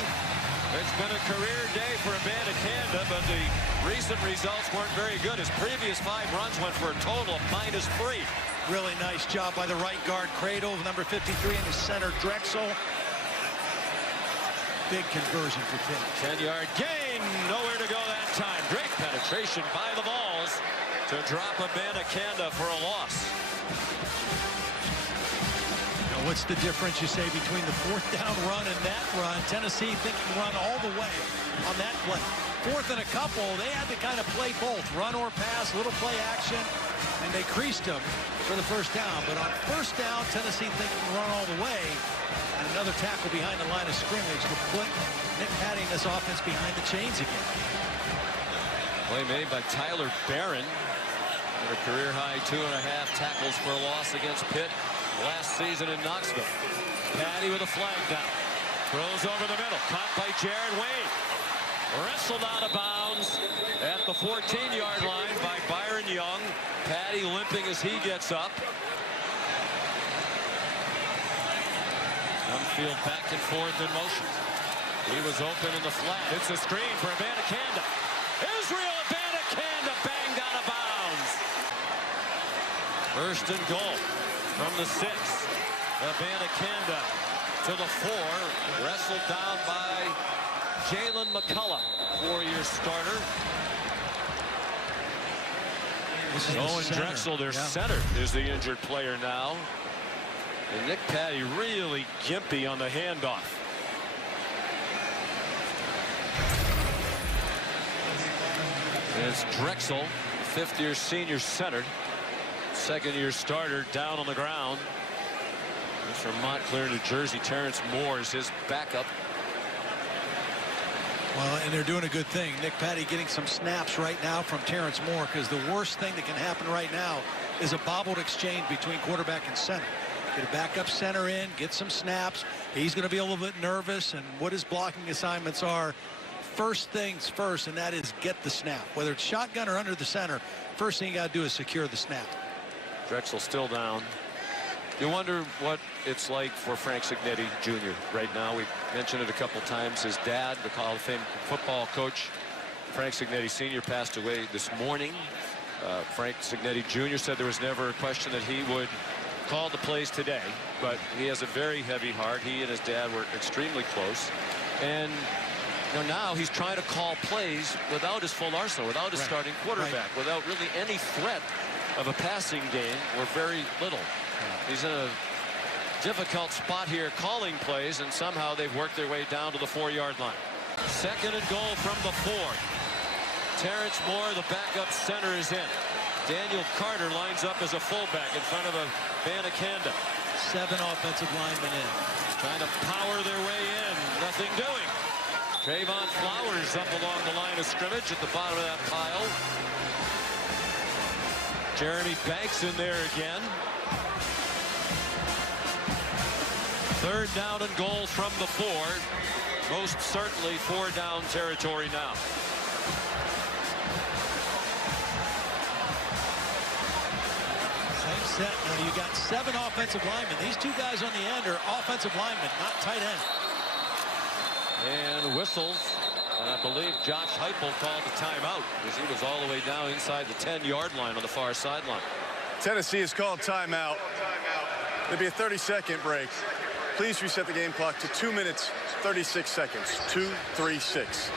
It's been a career day for Abanikanda, but the recent results weren't very good. His previous 5 runs went for a total of -3. Really nice job by the right guard, Cradle, number 53, in the center, Drexel. Big conversion for Pitt. 10-yard gain. Nowhere to go that time. Great penetration by the Vols to drop Abanikanda for a loss. Now, what's the difference, you say, between the fourth down run and that run? Tennessee thinking run all the way on that play. Fourth and a couple, they had to kind of play both. Run or pass, little play action, and they creased him for the first down. But on first down, Tennessee thinking run all the way. And another tackle behind the line of scrimmage to put Nick Patty in this offense behind the chains again. Play made by Tyler Barron. A career-high 2.5 tackles for a loss against Pitt last season in Knoxville. Patty with a flag down. Throws over the middle. Caught by Jared Wayne. Wrestled out of bounds at the 14-yard line by Byron Young. Patty limping as he gets up. Field back and forth in motion. He was open in the flat. It's a screen for Abanikanda. Israel Abanikanda banged out of bounds. First and goal from the 6. Abanikanda to the 4. Wrestled down by Jalen McCullough, 4-year starter. Owen Drexel, their center, is the injured player now. And Nick Patty really gimpy on the handoff. And it's Drexel, 5th-year senior center, 2nd-year starter, down on the ground. He's from Montclair, New Jersey. Terrence Moore is his backup. Well, and they're doing a good thing. Nick Patty getting some snaps right now from Terrence Moore, because the worst thing that can happen right now is a bobbled exchange between quarterback and center. Get a backup center in, get some snaps. He's going to be a little bit nervous, and what his blocking assignments are. First things first, and that is get the snap. Whether it's shotgun or under the center, first thing you got to do is secure the snap. Drexel still down. You wonder what it's like for Frank Cignetti Jr. right now. We mentioned it a couple times. His dad, the Hall of Fame football coach, Frank Cignetti Sr., passed away this morning. Frank Cignetti Jr. said there was never a question that he would call the plays today, but he has a very heavy heart. He and his dad were extremely close, and now he's trying to call plays without his full arsenal, without his starting quarterback, without really any threat of a passing game, or very little. He's in a difficult spot here calling plays, and somehow they've worked their way down to the 4-yard line. 2nd and goal from the 4. Terrence Moore, the backup center, is in. Daniel Carter lines up as a fullback in front of Abanikanda. 7 offensive linemen in. Trying to power their way in. Nothing doing. Trayvon Flowers up along the line of scrimmage at the bottom of that pile. Jeremy Banks in there again. 3rd down and goal from the 4. Most certainly 4-down territory now. Set. Now you got 7 offensive linemen. These 2 guys on the end are offensive linemen, not tight end. And whistles. And I believe Josh Heupel called the timeout, because he was all the way down inside the 10-yard line on the far sideline. Tennessee has called timeout. There'll be a 30-second break. Please reset the game clock to 2 minutes, 36 seconds. 2-3-6.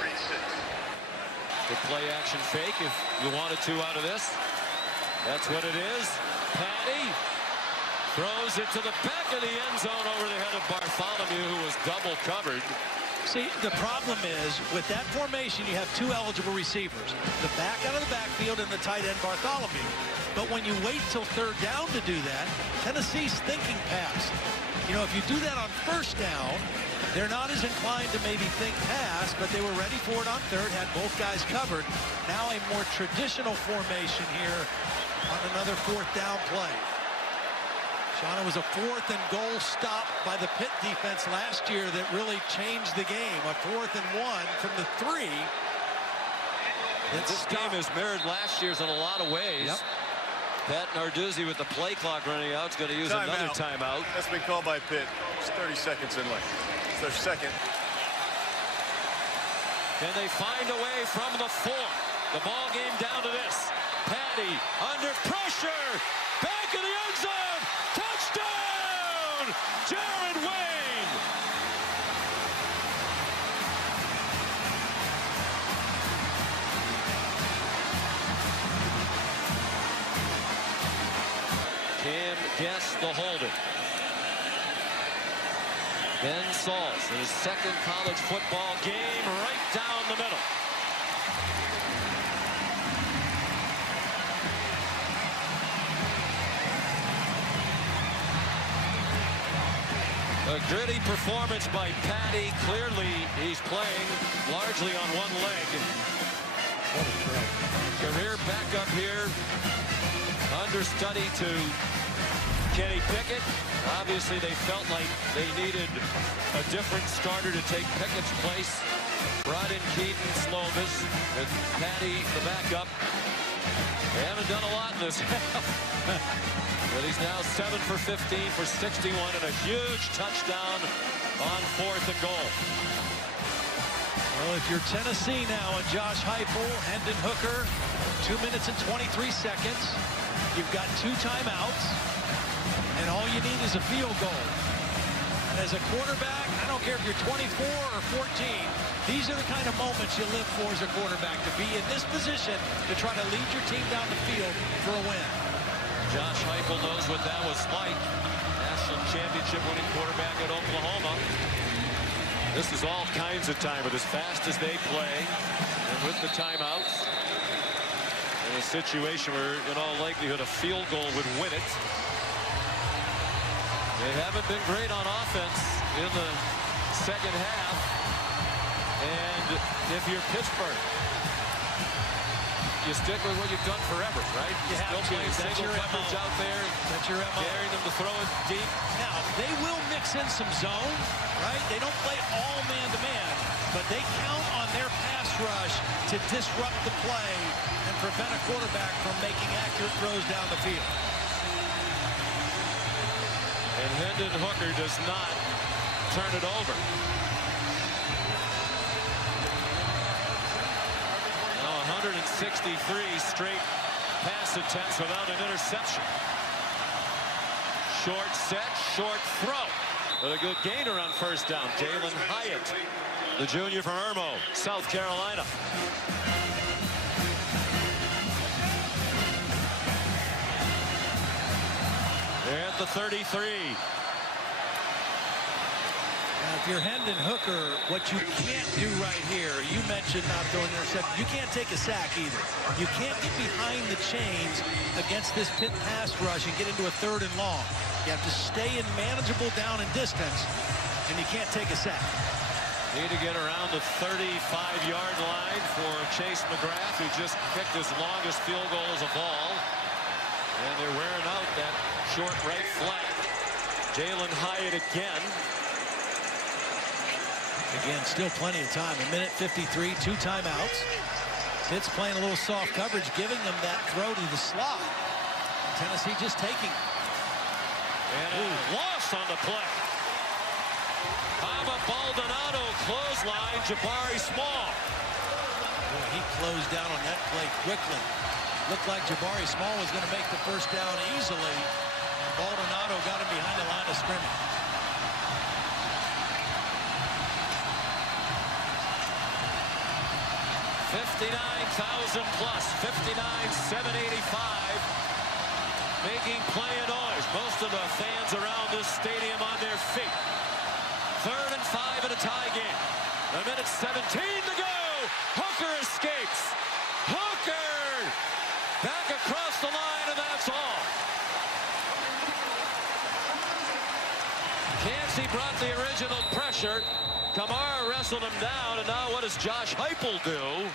The play action fake if you wanted to out of this. That's what it is. Patty throws it to the back of the end zone over the head of Bartholomew, who was double covered. See, the problem is, with that formation, you have 2 eligible receivers. The back out of the backfield and the tight end Bartholomew. But when you wait till 3rd down to do that, Tennessee's thinking pass. You know, if you do that on 1st down, they're not as inclined to maybe think pass, but they were ready for it on 3rd, had both guys covered. Now a more traditional formation here on another 4th down play. Shauna, was a 4th and goal stop by the Pitt defense last year that really changed the game. A 4th and 1 from the 3. This game is mirrored last year's in a lot of ways. Yep. Pat Narduzzi, with the play clock running out, is going to use another timeout. That's been called by Pitt. It's 30 seconds in length. It's their 2nd. Can they find a way from the 4? The ball game down to this. Patty under pressure. Back in the end zone. Touchdown! Jared Wayne. Cam guessed the holding. Ben Sauls in his 2nd college football game, right down the middle. A gritty performance by Patty. Clearly, he's playing largely on one leg. What a throw. Career backup here. Understudy to Kenny Pickett. Obviously, they felt like they needed a different starter to take Pickett's place. Brought in Keaton Slovis with Patty, the backup. They haven't done a lot in this half. But he's now 7 for 15 for 61 and a huge touchdown on 4th and goal. Well, if you're Tennessee now and Josh Heupel, Hendon Hooker, 2 minutes and 23 seconds. You've got 2 timeouts, and all you need is a field goal. And as a quarterback, I don't care if you're 24 or 14, these are the kind of moments you live for as a quarterback, to be in this position to try to lead your team down the field for a win. Josh Heupel knows what that was like. National championship winning quarterback at Oklahoma. This is all kinds of time with as fast as they play and with the timeouts. In a situation where, in all likelihood, a field goal would win it. They haven't been great on offense in the second half. And if you're Pittsburgh, you stick with what you've done forever, right? You have still to. playing That's single your coverage MO. out there. That's your MO. Daring them to throw it deep. Now, they will mix in some zone, right? They don't play all man-to-man, but they count on their pass rush to disrupt the play and prevent a quarterback from making accurate throws down the field. And Hendon Hooker does not turn it over. Now 163 straight pass attempts without an interception. Short set, short throw. With a good gainer on first down. Jalen Hyatt, the junior from Irmo, South Carolina. They're at the 33. Now, if you're Hendon Hooker, what you can't do right here, you mentioned not throwing an interception. You can't take a sack either. You can't get behind the chains against this Pitt pass rush and get into a 3rd and long. You have to stay in manageable down and distance, and you can't take a sack. Need to get around the 35-yard line for Chase McGrath, who just kicked his longest field goal as a ball. And they're wearing out that short right flat. Jalen Hyatt again. Again, still plenty of time. 1:53, 2 timeouts. Pitt's playing a little soft coverage, giving them that throw to the slot. Tennessee just taking. And a loss on the play. Hama Baldonado clothesline, Jabari Small. Boy, he closed down on that play quickly. Looked like Jabari Small was going to make the first down easily. And Baldonado got him behind the line of scrimmage. $59,000 plus, 59,785. Making play noise. Most of the fans around this stadium on their feet. 3rd and 5 in a tie game. 1:17 to go. Hooker escapes. Hooker back across the line, and that's all. Yancey brought the original pressure. Kamara wrestled him down, and now what does Josh Heupel do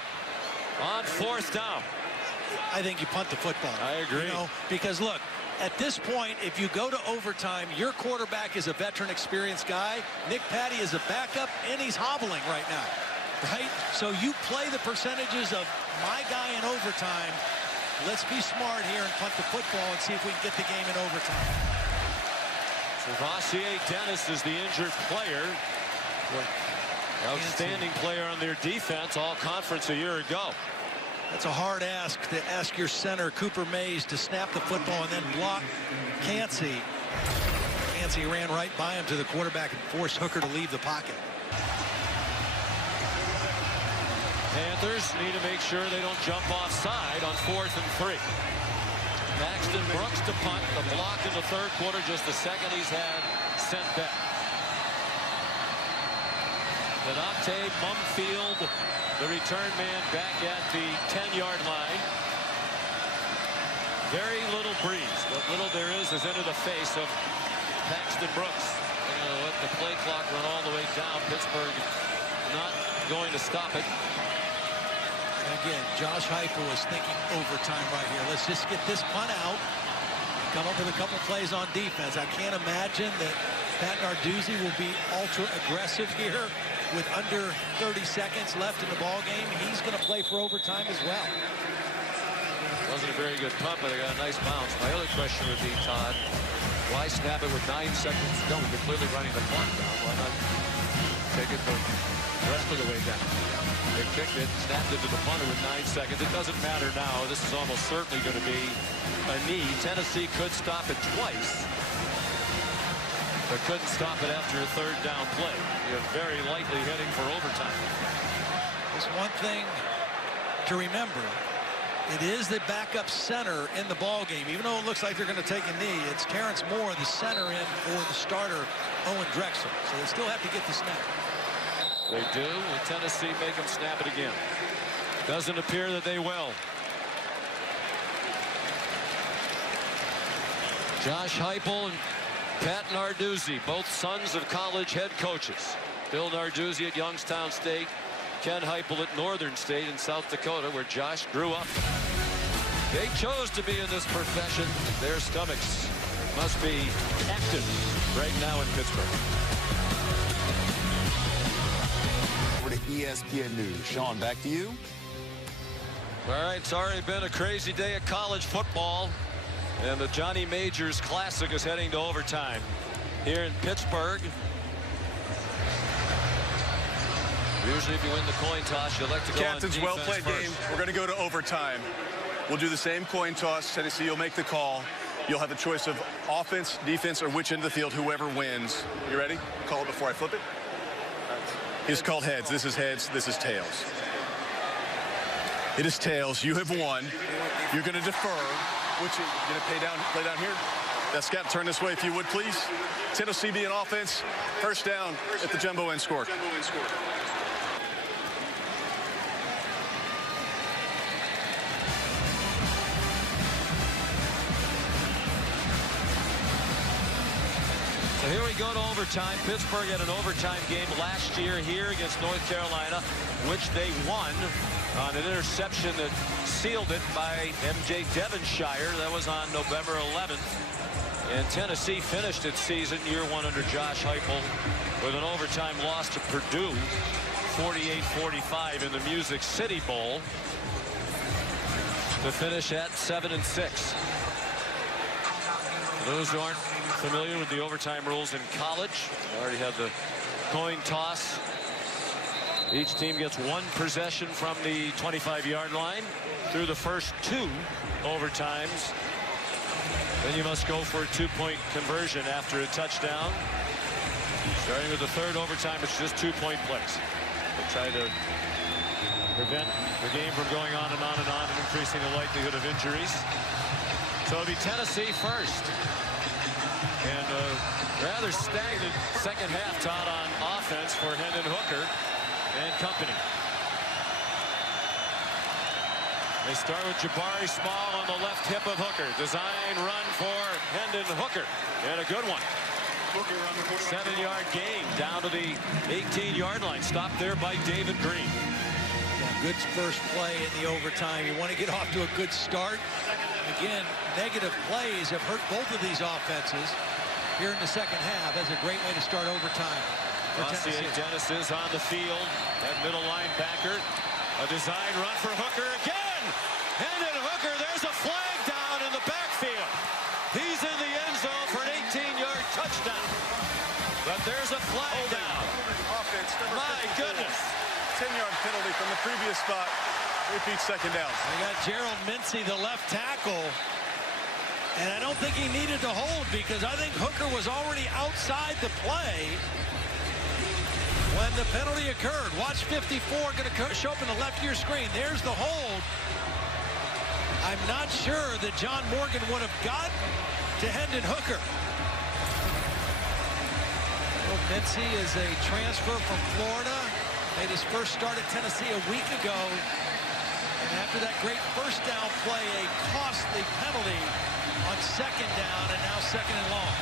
on 4th down? I think you punt the football. I agree. You know, because look, at this point, if you go to overtime, your quarterback is a veteran, experienced guy. Nick Patty is a backup, and he's hobbling right now, right? So you play the percentages of my guy in overtime. Let's be smart here and punt the football and see if we can get the game in overtime. Travassier Dennis is the injured player. Outstanding player on their defense, all conference a year ago. That's a hard ask to ask your center, Cooper Mays, to snap the football and then block Yancey. Yancey ran right by him to the quarterback and forced Hooker to leave the pocket. Panthers need to make sure they don't jump offside on 4th and 3. Paxton Brooks to punt. The block in the 3rd quarter, just the second he's had sent back. Donate Mumfield, the return man, back at the 10-yard line. Very little breeze. What little there is into the face of Paxton Brooks. They're going to let the play clock run all the way down. Pittsburgh not going to stop it. Again, Josh Heupel is thinking overtime right here. Let's just get this punt out and come up with a couple plays on defense. I can't imagine that Pat Narduzzi will be ultra aggressive here with under 30 seconds left in the ball game. He's going to play for overtime as well. Wasn't a very good punt, but they got a nice bounce. My other question would be, Todd, why snap it with 9 seconds to go? They're clearly running the clock down. Why not take it the rest of the way down? They kicked it, snapped it to the punter with 9 seconds. It doesn't matter now. This is almost certainly going to be a knee. Tennessee could stop it twice, but couldn't stop it after a third down play. You're very likely heading for overtime. There's one thing to remember. It is the backup center in the ball game. Even though it looks like they're going to take a knee, it's Terrence Moore, the center in for the starter, Owen Drexel. So they still have to get the snap. They do, and Tennessee make them snap it again. Doesn't appear that they will. Josh Heupel and Pat Narduzzi, both sons of college head coaches. Bill Narduzzi at Youngstown State, Ken Heupel at Northern State in South Dakota, where Josh grew up. They chose to be in this profession. Their stomachs must be active right now in Pittsburgh. Over to ESPN News. Sean, back to you. All right, it's already been a crazy day of college football, and the Johnny Majors Classic is heading to overtime here in Pittsburgh. Usually if you win the coin toss, you like to go Captain's on well defense played first. game. We're going to go to overtime. We'll do the same coin toss. Tennessee, you'll make the call. You'll have a choice of offense, defense, or which end of the field, whoever wins. You ready? Call it before I flip it. He's called heads. This is heads. This is tails. It is tails. You have won. You're going to defer. Which you're going to play down here. That scout, turn this way if you would, please. Tennessee being offense. First down at the jumbo end score. So here we go to overtime. Pittsburgh had an overtime game last year here against North Carolina, which they won on an interception that sealed it by M.J. Devonshire. That was on November 11th. And Tennessee finished its season year one under Josh Heupel with an overtime loss to Purdue, 48-45 in the Music City Bowl, to finish at 7-6. Those who aren't familiar with the overtime rules in college, already have the coin toss. Each team gets one possession from the 25-yard line through the first two overtimes. Then you must go for a two-point conversion after a touchdown. Starting with the third overtime, it's just two-point plays. They try to prevent the game from going on and on and on and increasing the likelihood of injuries. So it'll be Tennessee first. And a rather stagnant second half, Todd, on offense for Hendon Hooker and company. They start with Jabari Small on the left hip of Hooker. Design run for Hendon Hooker. And a good one. 7-yard gain down to the 18-yard line. Stopped there by David Green. Good first play in the overtime. You want to get off to a good start. Again, negative plays have hurt both of these offenses here in the second half. That's a great way to start overtime for Tennessee. Dennis is on the field. That middle linebacker. A design run for Hooker again. Hendon Hooker, there's a flag down in the backfield. He's in the end zone for an 18-yard touchdown. But there's a flag down. Offense, My goodness. 10-yard penalty from the previous spot. Repeat second down. We got Gerald Mincy, the left tackle. And I don't think he needed to hold because I think Hooker was already outside the play when the penalty occurred. Watch 54 going to show up in the left of your screen. There's the hold. I'm not sure that John Morgan would have gotten to Hendon Hooker. Well, Mincy is a transfer from Florida. Made his first start at Tennessee a week ago. And after that great first down play, a costly penalty on second down and now second and long.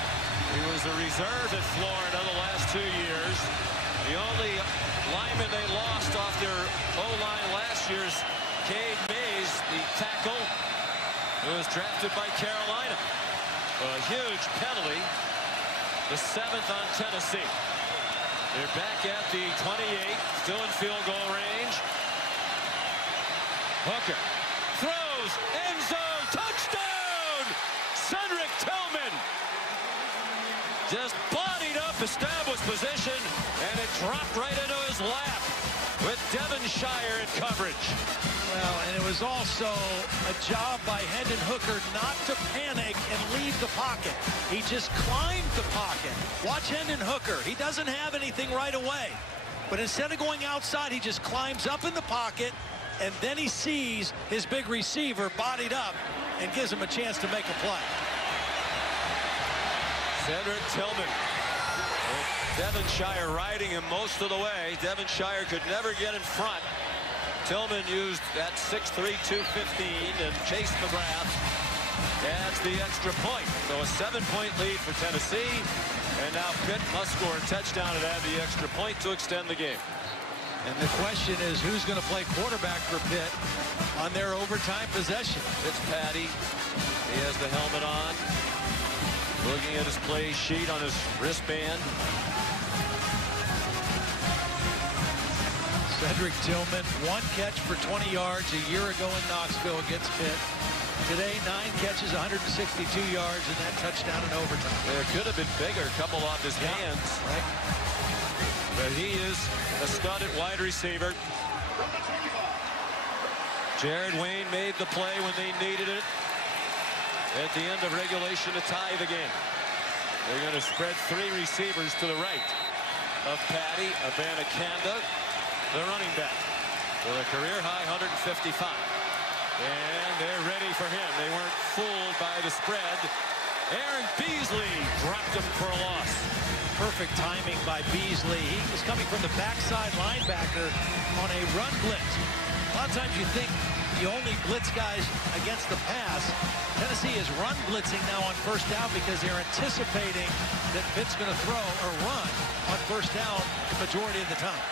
He was a reserve at Florida the last 2 years. The only lineman they lost off their O-line last year's Cade Mays, the tackle, who was drafted by Carolina. A huge penalty. The 7th on Tennessee. They're back at the 28, still in field goal range. Hooker throws, end zone, touchdown! Cedric Tillman just bodied up, established position, and it dropped right into his lap with Devin Shire in coverage. Well, and it was also a job by Hendon Hooker not to panic and leave the pocket. He just climbed the pocket. Watch Hendon Hooker. He doesn't have anything right away. But instead of going outside, he just climbs up in the pocket, and then he sees his big receiver bodied up and gives him a chance to make a play. Cedric Tillman. Devin Shire riding him most of the way. Devin Shire could never get in front. Tillman used that 6'3", 215 and Chase McGrath adds the extra point. So a 7-point lead for Tennessee. And now Pitt must score a touchdown and add the extra point to extend the game. And the question is, who's going to play quarterback for Pitt on their overtime possession? It's Patty. He has the helmet on. Looking at his play sheet on his wristband. Cedric Tillman, 1 catch for 20 yards a year ago in Knoxville against Pitt. Today, 9 catches, 162 yards, and that touchdown in overtime. There could have been bigger, a couple off his hands. Right. But he is a stud at wide receiver. Jared Wayne made the play when they needed it at the end of regulation to tie the game. They're going to spread 3 receivers to the right of Patty, Abanikanda, the running back, with a career-high 155. And they're ready for him. They weren't fooled by the spread. Aaron Beasley dropped him for a loss. Perfect timing by Beasley. He was coming from the backside linebacker on a run blitz. A lot of times you think you only blitz guys against the pass. Tennessee is run blitzing now on first down because they're anticipating that Pitt's going to throw or run on first down the majority of the time.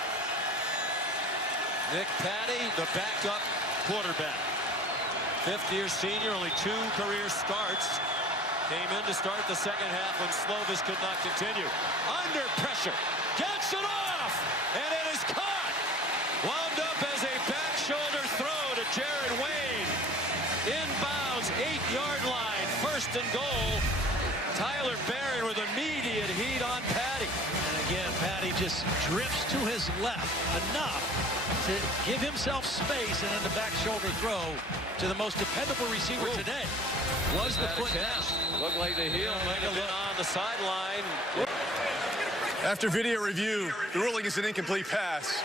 Nick Patty, the backup quarterback. 5th-year senior, only 2 career starts. Came in to start the second half when Slovis could not continue. Under pressure, gets it off, and it is caught. Wound up as a back shoulder throw to Jared Wayne. Inbounds, 8-yard line, 1st and goal. Tyler Barron with immediate heat on Patty. And again, Patty just drifts to his left enough to give himself space, and then the back shoulder throw to the most dependable receiver today was the foot down. Looked like the heel might have been on the sideline. After video review, the ruling is an incomplete pass.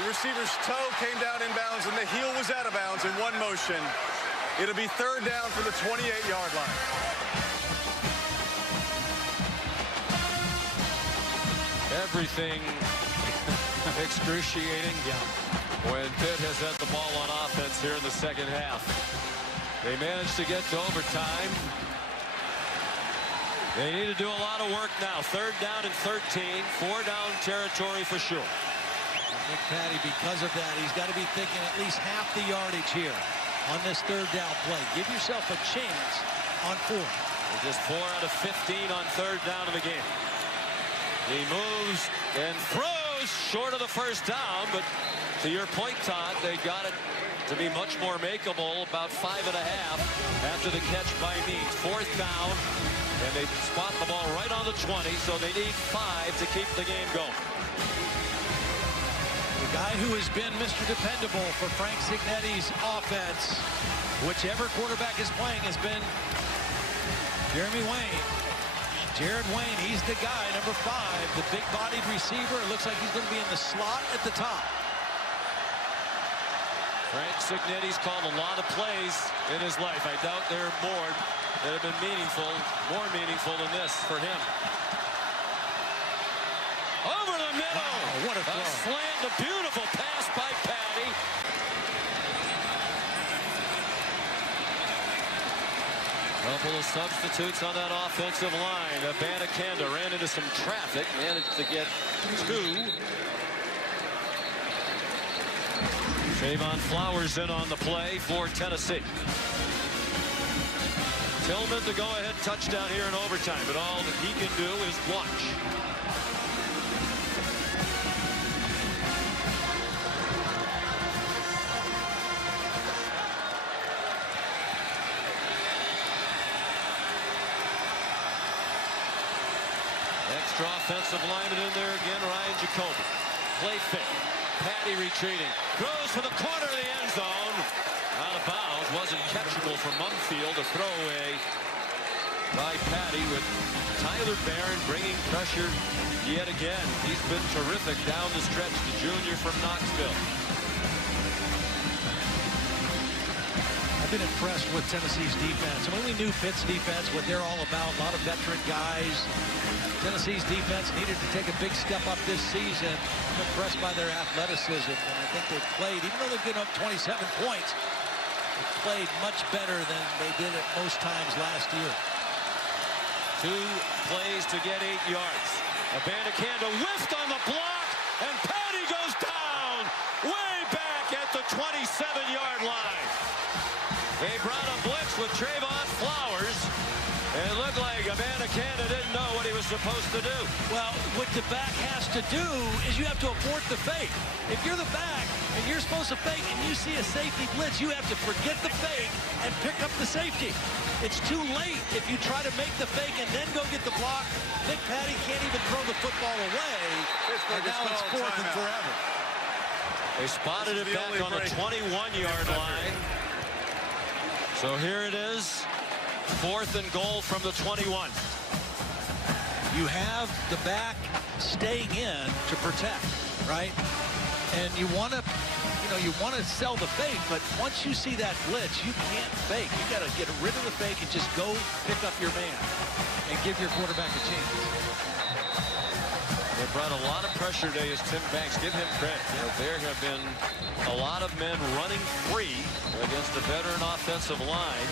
The receiver's toe came down inbounds and the heel was out of bounds in one motion. It'll be 3rd down from the 28-yard line. Everything excruciating when Pitt has had the ball on offense here in the second half. They managed to get to overtime. They need to do a lot of work now. 3rd down and 13. 4-down territory for sure. Nick Patty, because of that, he's got to be thinking at least half the yardage here on this 3rd down play. Give yourself a chance on 4th. They're just 4 out of 15 on 3rd down of the game. He moves and throws short of the 1st down, but to your point, Todd, they got it to be much more makeable, about 5.5 after the catch by Means. 4th down, and they spot the ball right on the 20, so they need 5 to keep the game going. The guy who has been Mr. Dependable for Frank Cignetti's offense, whichever quarterback is playing, has been Jeremy Wayne. Jared Wayne, he's the guy, number 5, the big-bodied receiver. It looks like he's going to be in the slot at the top. Frank Cignetti's called a lot of plays in his life. I doubt there are more that have been meaningful, more meaningful than this for him. Over the middle. Wow, what a throw. Slant, a beautiful pass by Patty. Couple of substitutes on that offensive line. Abanikanda ran into some traffic, managed to get 2. Trayvon Flowers in on the play for Tennessee. Tillman the go-ahead touchdown here in overtime, but all that he can do is watch. Extra offensive lineman in there again, Ryan Jacoby. Play fake. Patty retreating. Throws for the corner of the end zone. Out of bounds. Wasn't catchable for Mumfield. A throwaway by Patty with Tyler Barron bringing pressure yet again. He's been terrific down the stretch. The junior from Knoxville. I've been impressed with Tennessee's defense. I mean, we knew Pitt's defense, what they're all about. A lot of veteran guys. Tennessee's defense needed to take a big step up this season. I'm impressed by their athleticism, and I think they've played, even though they've given up 27 points, they've played much better than they did at most times last year. 2 plays to get 8 yards. Abanikanda whiffed on the block, and Patty goes down way back at the 27-yard line. They brought a blitz with Trayvon Flowers. And it looked like Abanikanda didn't know what he was supposed to do. Well, what the back has to do is you have to abort the fake. If you're the back and you're supposed to fake and you see a safety blitz, you have to forget the fake and pick up the safety. It's too late if you try to make the fake and then go get the block. Nick Patty can't even throw the football away. And now it's 4th and forever. They spotted it back on the 21-yard line. So here it is. 4th and goal from the 21. You have the back staying in to protect, right? And you want to, you want to sell the fake, but once you see that blitz, you can't fake. You got to get rid of the fake and just go pick up your man and give your quarterback a chance. They brought a lot of pressure today as Tim Banks. Give him credit. There have been a lot of men running free against a veteran offensive line.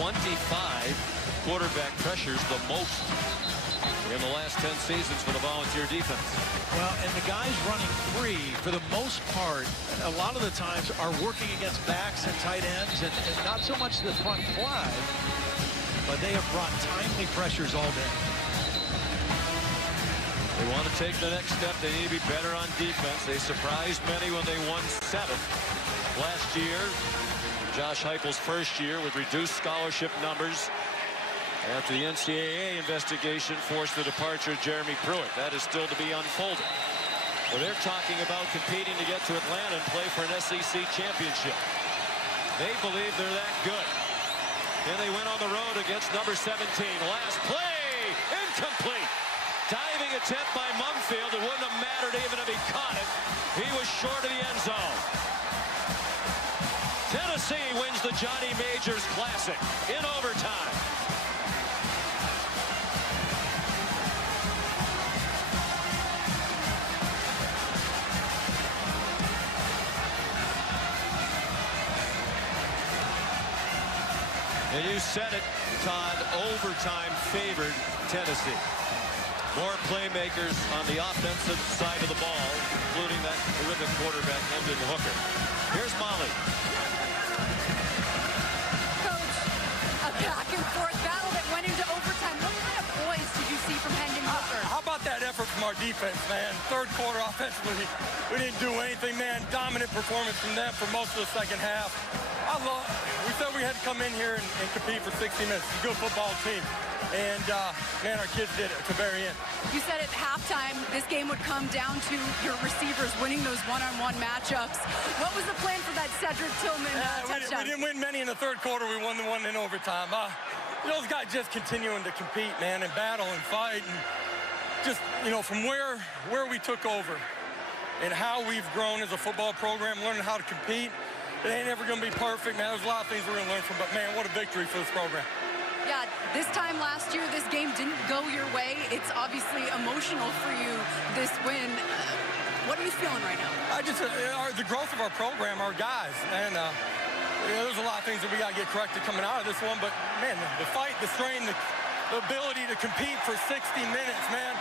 25 quarterback pressures, the most in the last 10 seasons for the Volunteer defense. Well, and the guys running free, for the most part, a lot of the times are working against backs and tight ends, and not so much the front five, but they have brought timely pressures all day. They want to take the next step. They need to be better on defense. They surprised many when they won 7th last year. Josh Heupel's first year with reduced scholarship numbers after the NCAA investigation forced the departure of Jeremy Pruitt. That is still to be unfolded. Well, they're talking about competing to get to Atlanta and play for an SEC championship. They believe they're that good. And they went on the road against number 17. Last play, incomplete. Diving attempt by Mumfield. It wouldn't have mattered even if he caught it. He was short of the end zone. Tennessee wins the Johnny Majors Classic in overtime. And you said it, Todd, overtime favored Tennessee. More playmakers on the offensive side of the ball, including that terrific quarterback, Hendon Hooker. Here's Molly. A back-and-forth battle that went into overtime. What kind of poise did you see from Hendon Hooker? How about that effort from our defense, man? Third quarter offensively, we didn't do anything, man. Dominant performance from them for most of the second half. We said we had to come in here and compete for 60 minutes. It's a good football team. And, man, our kids did it at the very end. You said at halftime this game would come down to your receivers winning those one-on-one matchups. What was the plan for that Cedric Tillman touchdown? We didn't win many in the third quarter. We won the one in overtime. Those guys just continuing to compete, man, and battle and fight. And just, from where we took over and how we've grown as a football program, learning how to compete. It ain't ever going to be perfect, man. There's a lot of things we're going to learn from, but, man, what a victory for this program. Yeah, this time last year, this game didn't go your way. It's obviously emotional for you, this win. What are you feeling right now? The growth of our program, our guys, and there's a lot of things that we got to get corrected coming out of this one, but, man, the fight, the strain, the ability to compete for 60 minutes, man.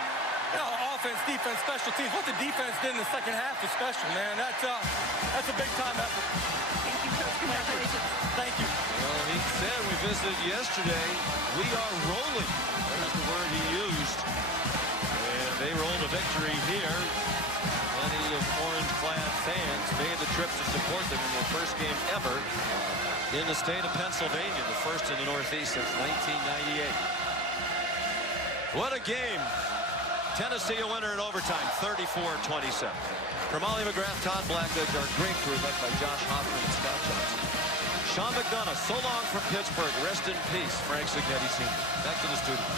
Offense, defense, special teams. What the defense did in the second half is special, man. That's a big-time effort. Thank you, Coach. Congratulations. Thank you. Well, he said we says that yesterday, we are rolling. That is the word he used. And they rolled a victory here. Plenty of orange-clad fans made the trip to support them in their first game ever in the state of Pennsylvania, the first in the Northeast since 1998. What a game. Tennessee a winner in overtime, 34-27. For Molly McGrath, Todd Blackledge, our great crew led by Josh Hoffman and Scott Johnson. Sean McDonough, so long from Pittsburgh. Rest in peace, Frank Signetti Sr. Back to the studio.